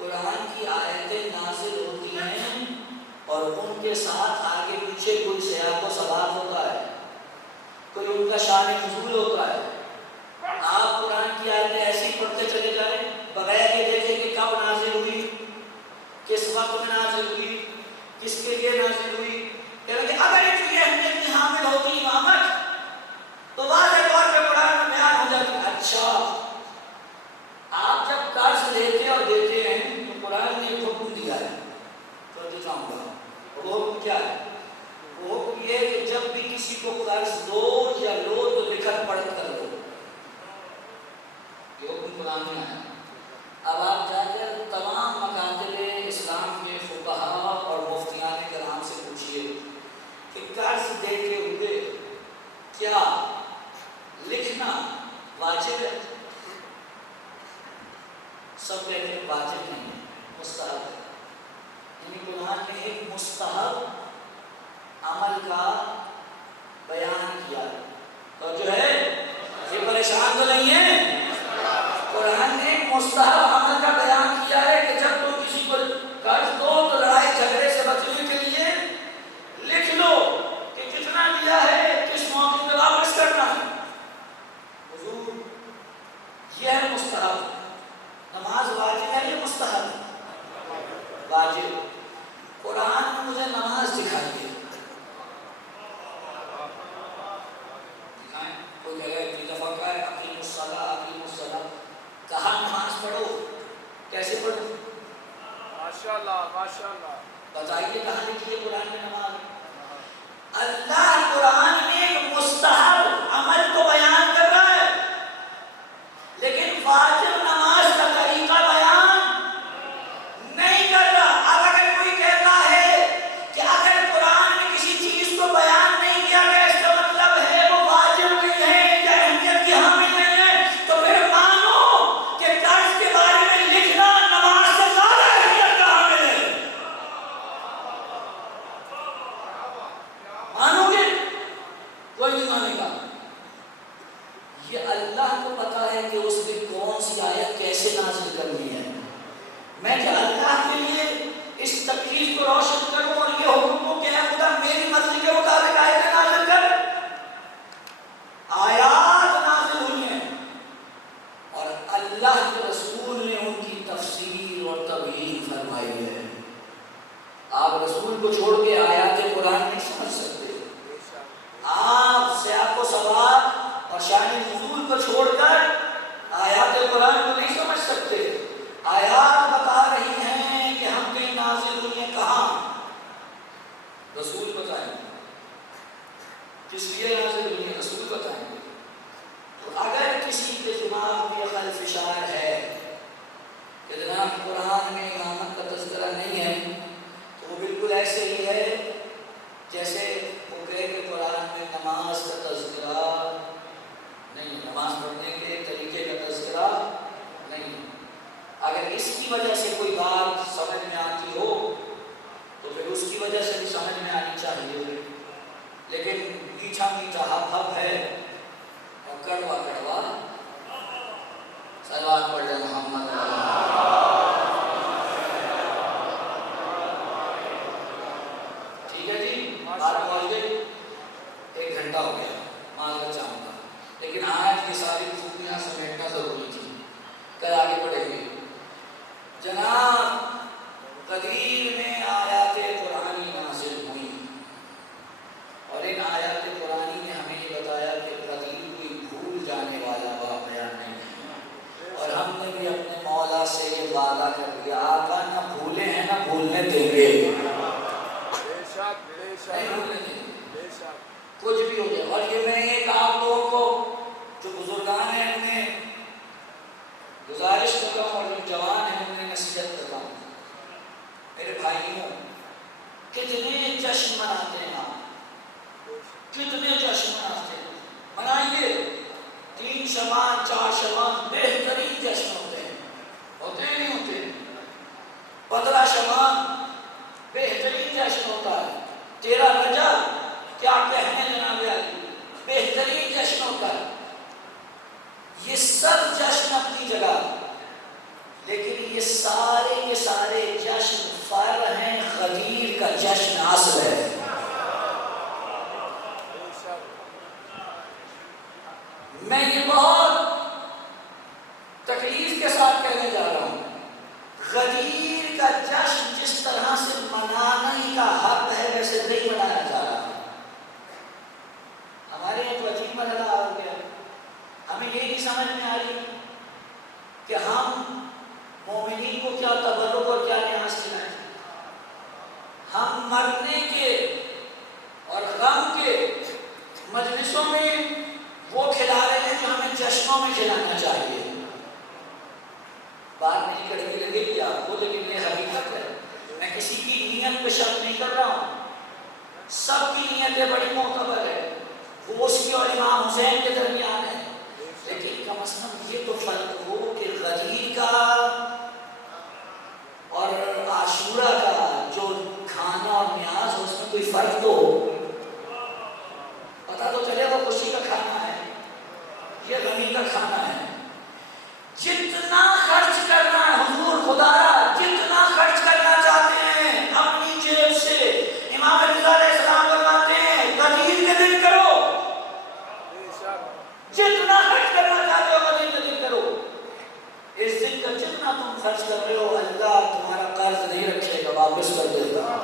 قرآن کی آیتیں نازل ہوتی ہیں اور ان کے ساتھ آگے پیچھے کوئی سیاق و سباق ہوتا ہے، کوئی ان کا شان نزول ہوتا ہے. آپ قرآن کی آیتیں ایسے ہی پڑھتے چلے جائیں بغیر یہ دیکھیں کہ کب نازل ہوئی، کس وقت میں نازل ہوئی، کس کے لیے نازل ہوئی. کہ اگر اتنی اہمیت کی حامل ہوتی امامت تو واضح طور پہ قرآن میں بیان ہو جاتی. اچھا آپ جب قرض لیتے اور دیتے ہیں تو قرآن نے ایک حکم دیا ہے تو دکھاؤں گا. وہ حکم کیا ہے؟ وہ حکم یہ کہ جب بھی کسی کو قرض دو یا لو تو لکھت پڑھ کر دو. یہ حکم قرآن میں ہے. اب آپ جا کر تمام مکاتب اسلام کے فقہا اور مفتیان کرام سے پوچھئے کہ قرض دیتے ہوئے کیا لکھنا واجب ہے؟ سب کہتے ہیں واجب نہیں ہے، مستحب ہے. یعنی قرآن نے ایک مستحب عمل کا بیان کیا تو جو ہے یہ پریشان تو نہیں ہے. قرآن نے مستحب عمل کا بیان کیا ہے کہ جب تم کسی کو قرض دو تو لڑائی جھگڑے سے بچنے کے لیے لکھ لو کہ کتنا دیا ہے، کس موقع پہ واپس کرنا ہے. حضور یہ ہے مستحب. نماز واجب ہے یہ مستحب؟ واجب. قرآن نے مجھے نماز دکھائی ہے. کوئی کہے اتنی دفعہ کہا ہے اقیم الصلاۃ اقیم الصلاۃ، کہا نماز پڑھو. کیسے پڑھو؟ ماشاءاللہ ماشاءاللہ. بتائیے کہاں لکھی ہے قرآن میں نماز؟ اللہ قرآن میں ایک مستحب عمل کو بیان کر رہا ہے لیکن واجب نماز کا طریقہ بیان نہیں کر رہا. اب اگر کوئی کہتا ہے کہ اگر قرآن میں کسی چیز کو بیان نہیں کیا گیا اس کا مطلب ہے وہ واجب نہیں ہے یا اہمیت کی حامل نہیں ہے، تو پھر مانو کہ قرض کے بارے میں لکھنا نماز سے زیادہ اہمیت کا حامل ہے. مانو گے؟ کوئی نہیں مانے گا. یہ اللہ کو پتا ہے کہ اس نے کون سی آیت کیسے نازل کرنی ہے. میں کہ اللہ کے لیے اس تکلیف کو روشن کروں اور یہ حکم کو کہ اے خدا میری مرضی کے مطابق آیتیں نازل کر. آیات نازل ہوئی ہیں اور اللہ کے رسول نے ان کی تفسیر اور تبیین فرمائی ہے. آپ رسول کو چھوڑ کے آیات قرآن نہیں سمجھ سکتے. آپ سیاق و سباق اور شان نزول کو چھوڑ کر آیات قرآن کو نہیں سمجھ سکتے. آیات بتا رہی ہیں کہ ہم کہیں نازل ہوئی ہیں کہاں، رسول بتائیں گے. کس لیے نازل ہوئی ہیں رسول بتائیں گے. تو اگر کسی کے دماغ میں خلفشار ہے کہ جناب قرآن میں امامت کا تذکرہ نہیں ہے تو وہ بالکل ایسے ہی ہے جیسے وہ کہے کہ قرآن میں نماز کا تذکرہ نہیں، نماز پڑھنے کے طریقے کا تذکرہ نہیں. اگر اس کی وجہ سے کوئی بات سمجھ میں آتی ہو تو پھر اس کی وجہ سے بھی سمجھ میں آنی چاہیے. لیکن میٹھا میٹھا ہپ ہپ ہے اور کڑوا کڑوا صلوات پڑھ جائے محمد. ٹھیک ہے جی، بات پہنچ گئی. 1 گھنٹہ ہو گیا، معذرت چاہوں گا لیکن آج کی ساری خوبیاں سمیٹنا ضروری تھی. کل آگے بڑھیں گے. جناب قدیر میں آیات قرآنی نازل ہوئی اور ان آیات قرآنی نے ہمیں یہ بتایا کہ قدیر کوئی بھول جانے والا واقعہ نہیں ہے. اور ہم نے بھی اپنے مولا سے یہ وعدہ کر لیا آقا نہ بھولے ہیں نہ بھولنے دیں گے. نہیں بھولنے دیں گے کچھ بھی ہو جائے. اور یہ میں ایک آپ لوگوں کو جو بزرگان ہیں انہیں گزارش کرتا ہوں اور جو جوان ہیں انہیں نصیحت کرتا ہوں. میرے بھائیوں کتنے جشن مناتے ہیں آپ، کتنے جشن مناتے ہیں. منائیے 3 شبان 4 شبان بہترین جشن ہوتے ہیں، ہوتے ہی نہیں ہوتے. 15 شبان بہترین جشن ہوتا ہے. 13 رجب کیا کہنے جناب علی بہترین جشن ہوتا ہے. یہ سب جشن اپنی جگہ لیکن یہ سارے کے میں یہ بہت تکلیف کے ساتھ کہنے جا رہا ہوں، غدیر کا جشن جس طرح سے منانے کا حق ہے ویسے نہیں منایا جا رہا ہے۔ ہمارے ایک عجیب مرحلہ آ گیا، ہمیں یہ نہیں سمجھ میں آ رہی کہ ہم مومنین کو کیا تبرک اور کیا نیاز کھلائیں۔ ہم مرنے کے اور غم کے مجلسوں میں وہ کھلا رہے ہیں جو ہمیں جشنوں میں کھلانا چاہیے۔ بات نہیں کڑوی لگے گی آپ کو، لیکن یہ حقیقت ہے۔ میں کسی کی نیت پہ شک نہیں کر رہا ہوں، سب کی نیتیں بڑی معتبر ہے، وہ اس کی اور امام حسین کے درمیان ہے، لیکن کم از کم یہ تو فرق ہو کہ غدیر کا اور عاشورہ کا جو کھانا اور نیاز ہو اس میں کوئی فرق تو ہو، پتہ تو چلے وہ خوشی کا کھانا ہے یہ غمی کا کھانا ہے۔ جتنا خرچ کرنا ہے حضور خدا را، جتنا خرچ کرنا چاہتے ہیں اپنی جیب سے، امام رضا علیہ السلام فرماتے ہیں غدیر کے دن کرو، جتنا خرچ کرنا چاہتے ہو غدیر کے دن کرو۔ اس دن کا جتنا تم خرچ کر رہے ہو اللہ تمہارا قرض نہیں رکھے گا، واپس کر دے گا۔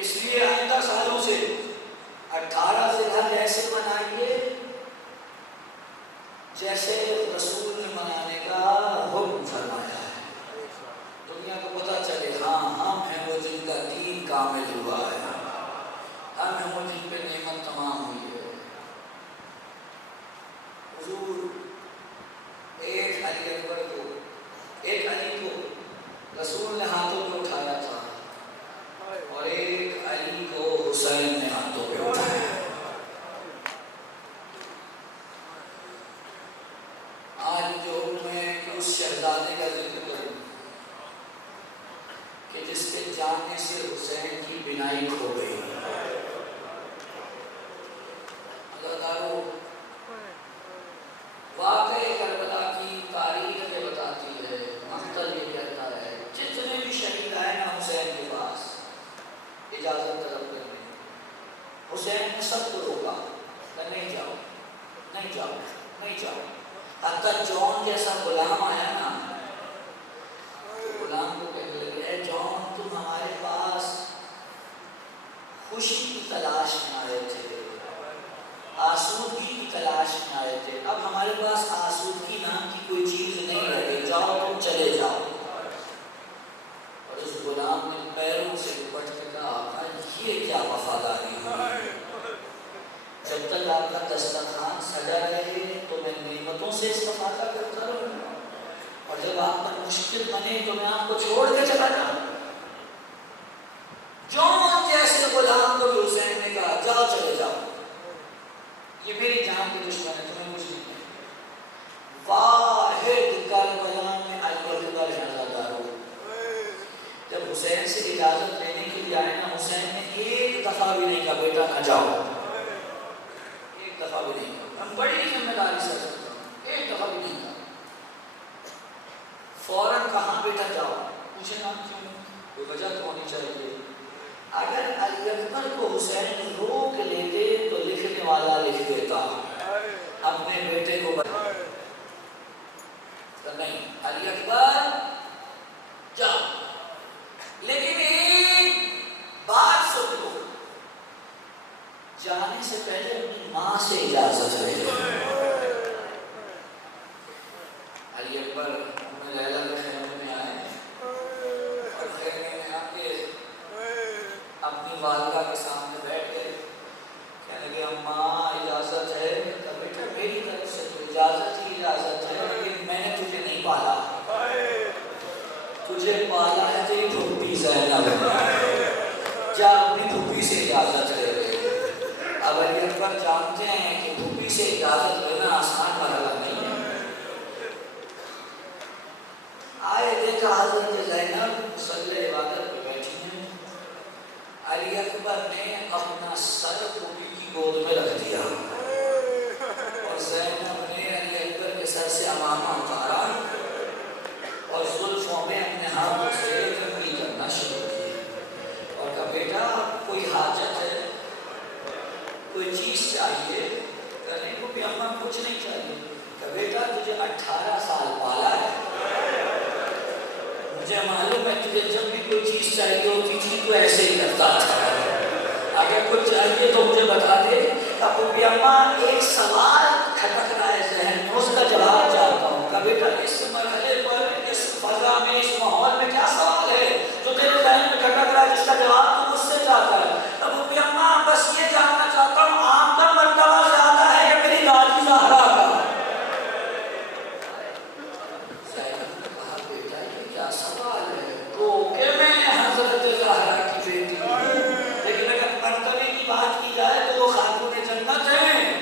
اس لیے آئندہ سالوں سے 18 ذوالحج ایسے منائیے جیسے رسول نے منانے کا حکم فرمایا ہے، دنیا کو پتہ چلے ہاں ہم ہیں وہ جن کا دین کامل ہوا ہے، ہم ہیں وہ جن پہ نعمت تمام ہوئی ہے۔ حضور ایک علی اکبر کو، ایک علی کو رسول نے ہاتھوں پہ اٹھایا تھا اور ایک علی کو حسین نے ہاتھوں پہ اٹھایا۔ آج جو میں اس شہزادے کا ذکر کروں کہ جس کے جانے سے حسین کی بینائی کھو گئی، عزادارو واقعی کربلا کی تاریخ یہ بتاتی ہے، مقتل یہ کہتا ہے جتنے بھی شہید آئے نا حسین کے پاس اجازت طلب کرنے، حسین نے سب کو روکا کہ نہیں جاؤ نہیں جاؤ نہیں جاؤ۔ حتیٰ جون جیسا غلام آیا نا، غلام کو کہنے لگے اے جون تم ہمارے پاس خوشی کی تلاش میں آئے تھے، آسودگی کی تلاش میں آئے تھے، اب ہمارے پاس آسودگی نام کی کوئی چیز نہیں رہ گئی، جاؤ تم چلے جاؤ۔ اور اس غلام نے پیروں سے لپٹ کے کہا آقا یہ کیا وفاداری ہوئی، جب تک آپ کا دسترخوان سجا رہے تو میں نعمتوں سے استفادہ کرتا رہوں، اور جب آپ پر مشکل بنے تو میں آپ کو چھوڑ کے چلا جاؤں۔ جون جیسے غلام کو حسین نے کہا جاؤ چلے جاؤ، یہ میری جان کی دشمن ہے تمہیں کچھ نہیں کہا۔ واحد کربلا میں علی اکبر عزادارو جب حسین سے اجازت لینے کے لیے آئے نا، حسین نے ایک دفعہ بھی نہیں کہا بیٹا نہ جاؤ، ایک دفعہ بھی نہیں کہا، ہم بڑی ذمہ داری سے کرتا ہوں، ایک دفعہ بھی نہیں کہا۔ فوراً کہاں بیٹا جاؤ، پوچھے نا کیوں، کوئی وجہ تو ہونی چاہیے۔ اگر علی اکبر کو حسین روک لیتے تو لکھنے والا لکھ دیتا اپنے بیٹے کو نہیں علی اکبر جاؤ، لیکن ایک بات سن لو، جانے سے پہلے اپنی ماں سے اجازت لے لو۔ علی اکبر لیلا کے خیمے میں آئے اور خیمے میں آ کے اپنی والدہ کے سامنے بیٹھ گئے، کہنے لگے اماں اجازت ہے، کہ بیٹا میری طرف سے تو اجازت ہی اجازت ہے، لیکن میں نے تجھے نہیں پالا، تجھے پالا ہے تیری پھوپھی زینب، جا اپنی پھوپھی سے اجازت لے لے۔ اب علی اکبر جانتے ہیں کہ پھوپھی سے اجازت لینا آسان مرحلہ نہیں ہے۔ آئے دیکھا حضرت زینب مصلی عبادت پہ بیٹھی ہیں، علی اکبر نے اپنا سر پھوپھی کی گود میں رکھ دیا اور زینب نے علی اکبر کے سر سے امامہ اتارا اور زلفوں میں اپنے ہاتھوں سے رنگی کرنا شروع کی اور کہا بیٹا کوئی حاجت ہے، کوئی چیز چاہیے؟ کہنے کو بھی اماں کچھ نہیں چاہیے۔ کہ بیٹا تجھے 18 سال پالا ہے، مجھے معلوم ہے تجھے جب بھی کوئی چیز چاہیے ہوتی تھی تو ایسے ہی کرتا تھا، اگر کچھ چاہیے تو مجھے بتا دے۔ ابو بھی اماں ایک سوال کھٹک رہا ہے ذہن میں، اس کا جواب چاہتا ہوں۔ کہ بیٹا اس مرحلے پر، اس فضا میں، اس ماحول میں کیا سوال ہے جو تیرے ذہن میں کھٹک رہا ہے جس کا جواب تو مجھ سے چاہتا ہے؟ ابو بھی اماں بس یہ جاننا چاہتا ہوں آپ کا مرتبہ زیادہ ہے یا میری دادی زہرا کا؟ کیا سوال ہے تو کہ میں حضرت زہرا کی بیٹی ہوں، لیکن اگر مرتبے کی بات کی جائے تو وہ خاتون جنت ہیں،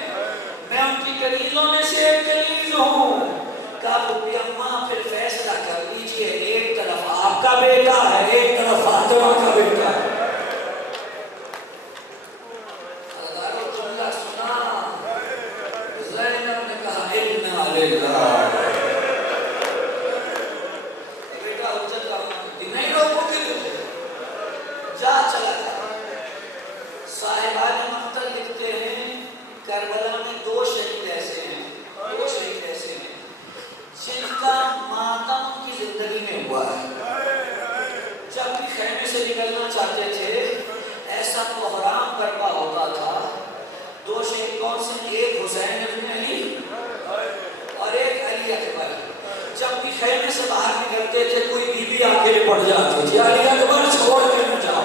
میں ان کی کنیزوں میں سے ایک کنیز ہوں۔ کہا بی اماں پھر فیصلہ کر لیجئے، ایک طرف آپ کا بیٹا ہے، ایک طرف فاطمہ کا بیٹا ہے۔ ہزاروں جملہ سنا، زینب نے کہا اِنَّا لِلَّهِ، نہیں روکو گے تجھے، جا چلا جا۔ صاحبان مقتل لکھتے ہیں کربلا میں دو شہید ایسے ہیں جن کا ماتم ان کی زندگی میں ہوا ہے۔ جب بھی خیمے سے نکلنا چاہتے تھے ایسا کوہرام برپا ہوتا تھا۔ دو شہید کون سے؟ ایک حسین ابن علی اور ایک علی اکبر۔ جب بھی خیمے سے باہر نکلتے تھے کوئی بی بی آ کے پڑ جاتی تھی، علی اکبر چھوڑ کے نہ جاؤ،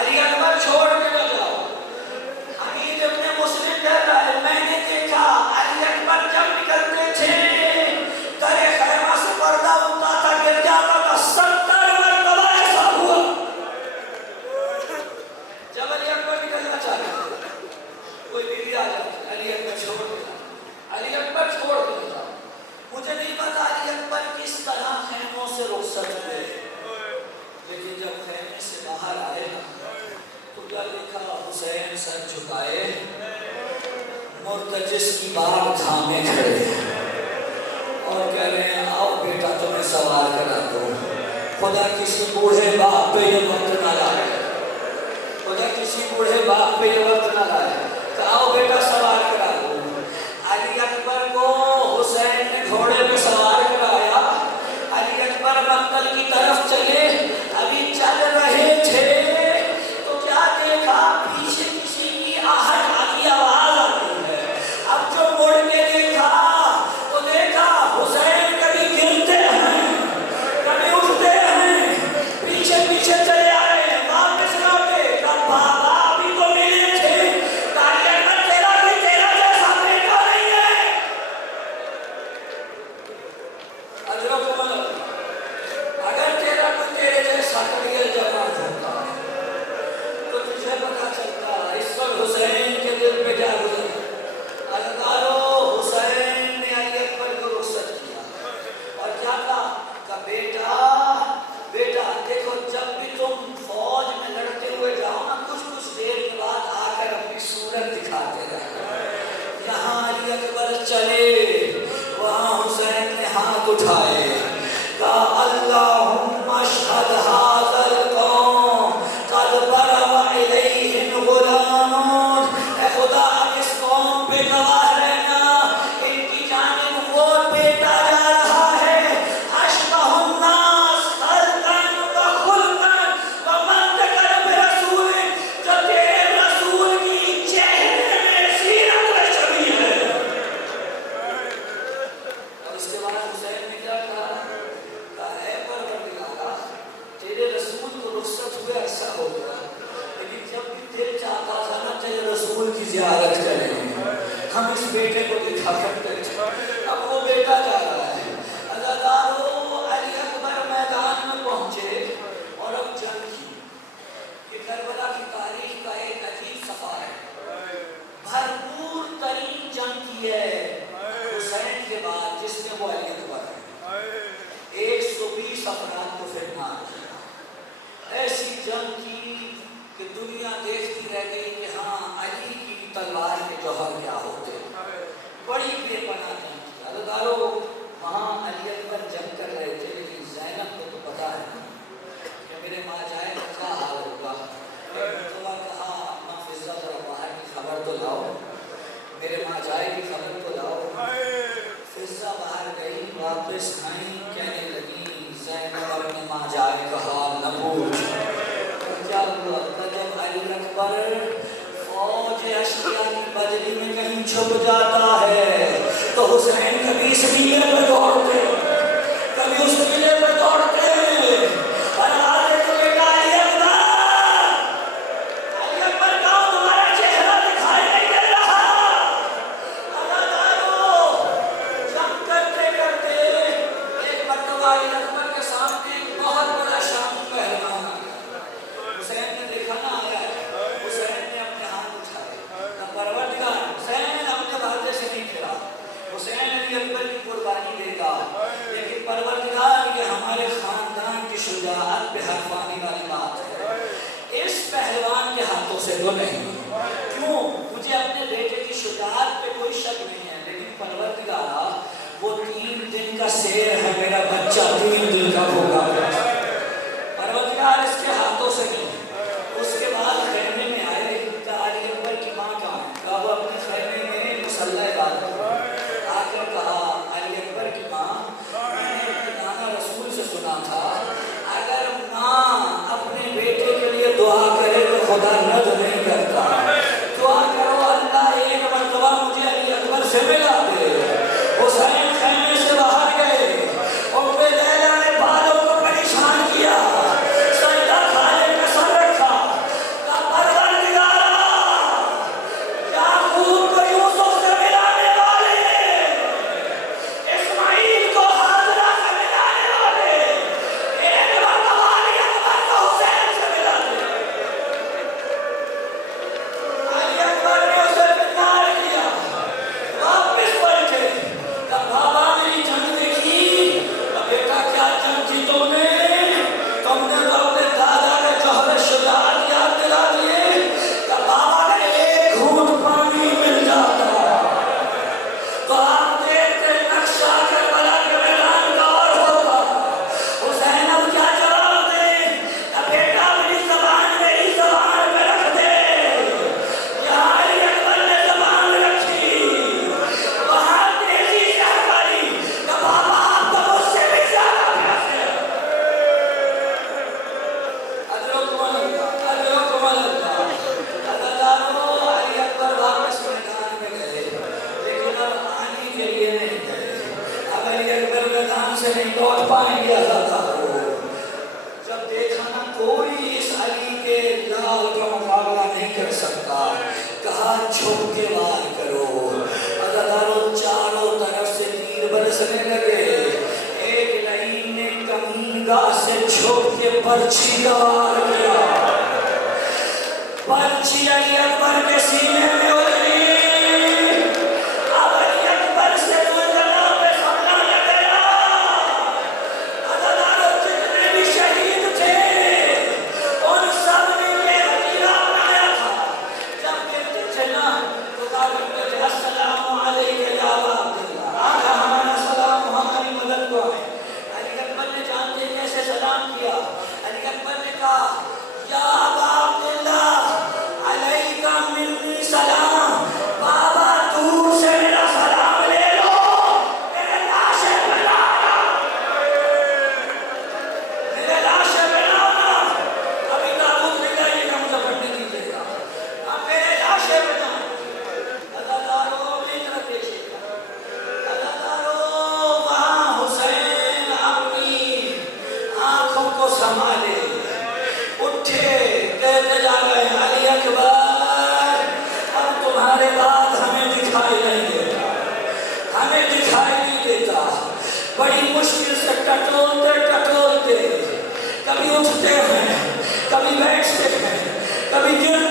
علی اکبر چھوڑ کے نہ جاؤ۔ حدیث ابن مسلم کہہ رہا ہے میں نے دیکھا علی اکبر جب نکلتے تھے کرے خیمہ سے پردہ اٹھتا تھا، گر جاتا تھا، 70 مرتبہ ایسا ہوا۔ جب علی اکبر نکلنا چاہتے تھے کوئی بیوی آ جاتی، علی اکبر چھوڑ کے جاؤ، علی اکبر چھوڑ کے جاؤ۔ مجھے نہیں پتا علی اکبر کس طرح خیموں سے رخصت ہوئے، لیکن جب خیمے سے باہر آئے تو کیا دیکھا؟ حسین سر جھکائے، مرتجس کی بار تھامے کھڑے اور کہہ رہے ہیں آؤ بیٹا تمہیں سوار کرا دو۔ خدا کسی بوڑھے باپ پہ یہ وقت نہ لائے، خدا کسی بوڑھے باپ پہ یہ وقت نہ لائے کہ آؤ بیٹا سوار کرا دو۔ علی اکبر کو حسین نے گھوڑے پہ سوار کرایا، علی اکبر مقتل کی طرف چلے، ابھی چل رہے تھے تو کیا دیکھا؟ پیچھے کسی کی آہٹ آتی آواز آتی ہے۔ اب جو مڑ کے دیکھا تو دیکھا حسین کبھی گرتے ہیں کبھی اٹھتے ہیں، پیچھے پیچھے چلے آئے، واپس لوٹے، کب بابا ابھی تو ملے تھے، علی اکبر تیرا بھی تیرا جیسا بیٹا نہیں ہے۔ اگر تیرا کوئی تیرے جیسا کریل جوان ہوتا تو تجھے پتا چلتا اس وقت حسین کے دل پہ کیا گزرا۔ ادکارو حسین نے علی اکبر کو رخصت کیا اور کیا کہا بیٹا دیکھو جب بھی تم فوج میں لڑتے ہوئے جاؤ نا کچھ دیر کے بعد آ کر اپنی صورت دکھاتے رہے۔ یہاں علی اکبر چلے، وہاں حسین نے ہاتھ اٹھائے، کہا اللہم اشہد ھذا القوم قد برم الیہم غلام، اے خدا اب اس قوم پہ گواہ رہنا ان کی جانب وہ بیٹا جا رہا ہے اشبہ الناس خلقا وخلقا ومنطقا برسول، جو تیرے رسول کی چہرے میں سیرت میں شبیہ ہے۔ اور اس کے بعد حسین نے کیا کہا؟ اے پروردگارا تیرے رسول کو رخصت ہوئے ایسا ہو گیا، لیکن جب بھی دل چاہتا تھا نا تیرے رسول کی زیارت کریں، ہم اس بیٹے کو دکھا کرتے تھے، اب وہ بیٹا جا رہا ہے۔ عزادارو علی اکبر میدان میں پہنچے اور اب جنگ کی۔ یہ کربلا کی تاریخ کا ایک عجیب صفحہ ہے، بھرپور ترین جنگ کی ہے حسین کے بعد جس میں وہ علی اکبر ہے۔ 120 افراد کو فرمان کیا، ایسی جنگ کی کہ دنیا دیکھتی رہ گئی کہ ہاں علی کی تلوار کے جوہر کیا ہوتے، بڑی بے پناہ جنگ کی۔ عزادارو وہاں علی اکبر جنگ کر واپس آئیں کہنے لگی زینب اپنے ماں جائے کہا نہ پوچھ کیا ہوا تھا جب علی اکبر فوج اشیاء کی بجری میں کہیں چھپ جاتا ہے تو حسین کبھی اس قلعے پہ دوڑتے کبھی اس قلعے پہ دوڑتے اور آگے تو بیٹا علی اکبر کہا تمہارا چہرہ دکھائی نہیں دے رہا ادادارو جنگ کرتے کرتے ایک مرتبہ علی اکبر کے سامنے ایک بہت بڑا شام پہلوان آ گیا حسین نے دیکھا نہ آیا ہے حسین نے اپنے ہاتھ اٹھائے پروردگار حسین اپنے بھاتے سے نہیں کھلا حسین علی اکبر کی قربانی دیتا لیکن پروردگار یہ ہمارے خاندان کی شجاعت پہ حرف آنے والی بات ہے اس پہلوان کے ہاتھوں سے تو نہیں کیوں مجھے اپنے بیٹے کی شجاعت پہ کوئی شک نہیں ہے لیکن پروردگار وہ 3 دن کا سیر ہے میرا بچہ 3 دن کا ہوگا پروردگار اس کے ہاتھوں سے نہیں اس کے بعد خیمے میں آئے کہا علی اکبر کی ماں کہاں ہے کہا وہ اپنے خیمے میں مصلی عبادت آ کر کہا علی اکبر کی ماں میں نے اپنے نانا رسول سے سنا تھا اگر ماں اپنے بیٹے کے لیے دعا کرے تو خدا رد نہیں کرتا دعا کرو اللہ ایک مرتبہ مجھے علی اکبر سے ملا دے حسین خیمے سے باہر گئے اور بے لیلہ نے بالوں کو پریشان کیا سجدہ کھانے میں سر رکھا کہا پروردگارا یعقوب کو یوسف سے ملانے والے اسماعیل کو حاضرہ سے ملانے والے ایک مرتبہ علی اکبر کو حسین سے ملا دے علی اکبر نے اسے پنار کیا واپس پلٹے کہا بابا میری جنگ دیکھی بیٹا کیا جنگ جی تم نے تو اپنے دادا کا جوہر شجاعت یاد دلا دیے کہ بابا کا ایک گھونٹ پانی مل جاتا تو آپ دیکھتے نقشہ کربلا کے میدان کا اور ہوتا حسین اب کیا جواب دیں کہ بیٹا میری زبان پہ رکھ دے یہاں علی اکبر نے زبان رکھی وہاں تیزی سے ہماری کہ بابا آپ کو مجھ سے بھی زیادہ پیاسے ادرکم اللہ ادادارو علی اکبر واپس میدان میں گئے لیکن اب آنے کے لیے نہیں گئے اب علی اکبر میدان سے نہیں لوٹ پائیں گے ادادارو جب دیکھا نا کوئی اس علی کے لال کا مقابلہ نہیں کر سکتا کہا چھپ کے وار کرو ادادارو چاروں طرف سے تیر برسنے لگے ایک لعین نے کمین گاہ سے چھپ کے پرچھی کا وار کیا پرچھی علی اکبر کے سینے میں اتری اب علی اکبر سے زلزلہ پہ سامنا لگ گیا ادادارو جتنے بھی شہید تھے ان سب نے یہ وطیرہ اپنایا تھا جب کہتے چلا تو کہا کرتے تھے السلام علیکہ یا ابا عبداللہ آقا ہمارا سلام ہماری مدد کو ہے علی اکبر نے جانتے کیسے سلام کیا علی اکبر نے کہا یا ابا عبداللہ علیکہ منی سلام بابا دور سے میرا سلام لے لو میرے لاشے پہ لانا میرے لاشے پہ لانا ابھی تابوت نہیں جائیے گا مجھے پڑھنے دیجیے گا اب میرے لاشے پہ جانا ادادارو بیچ رکھے ادادارو وہاں حسین اپنی آنکھوں کو سنبھالے اٹھے کہتے جا رہے ہیں علی اکبر اب تمہارے بعد ہمیں دکھائی نہیں دیتا بڑی مشکل سے ٹٹولتے کبھی اٹھتے ہیں کبھی بیٹھتے ہیں کبھی گر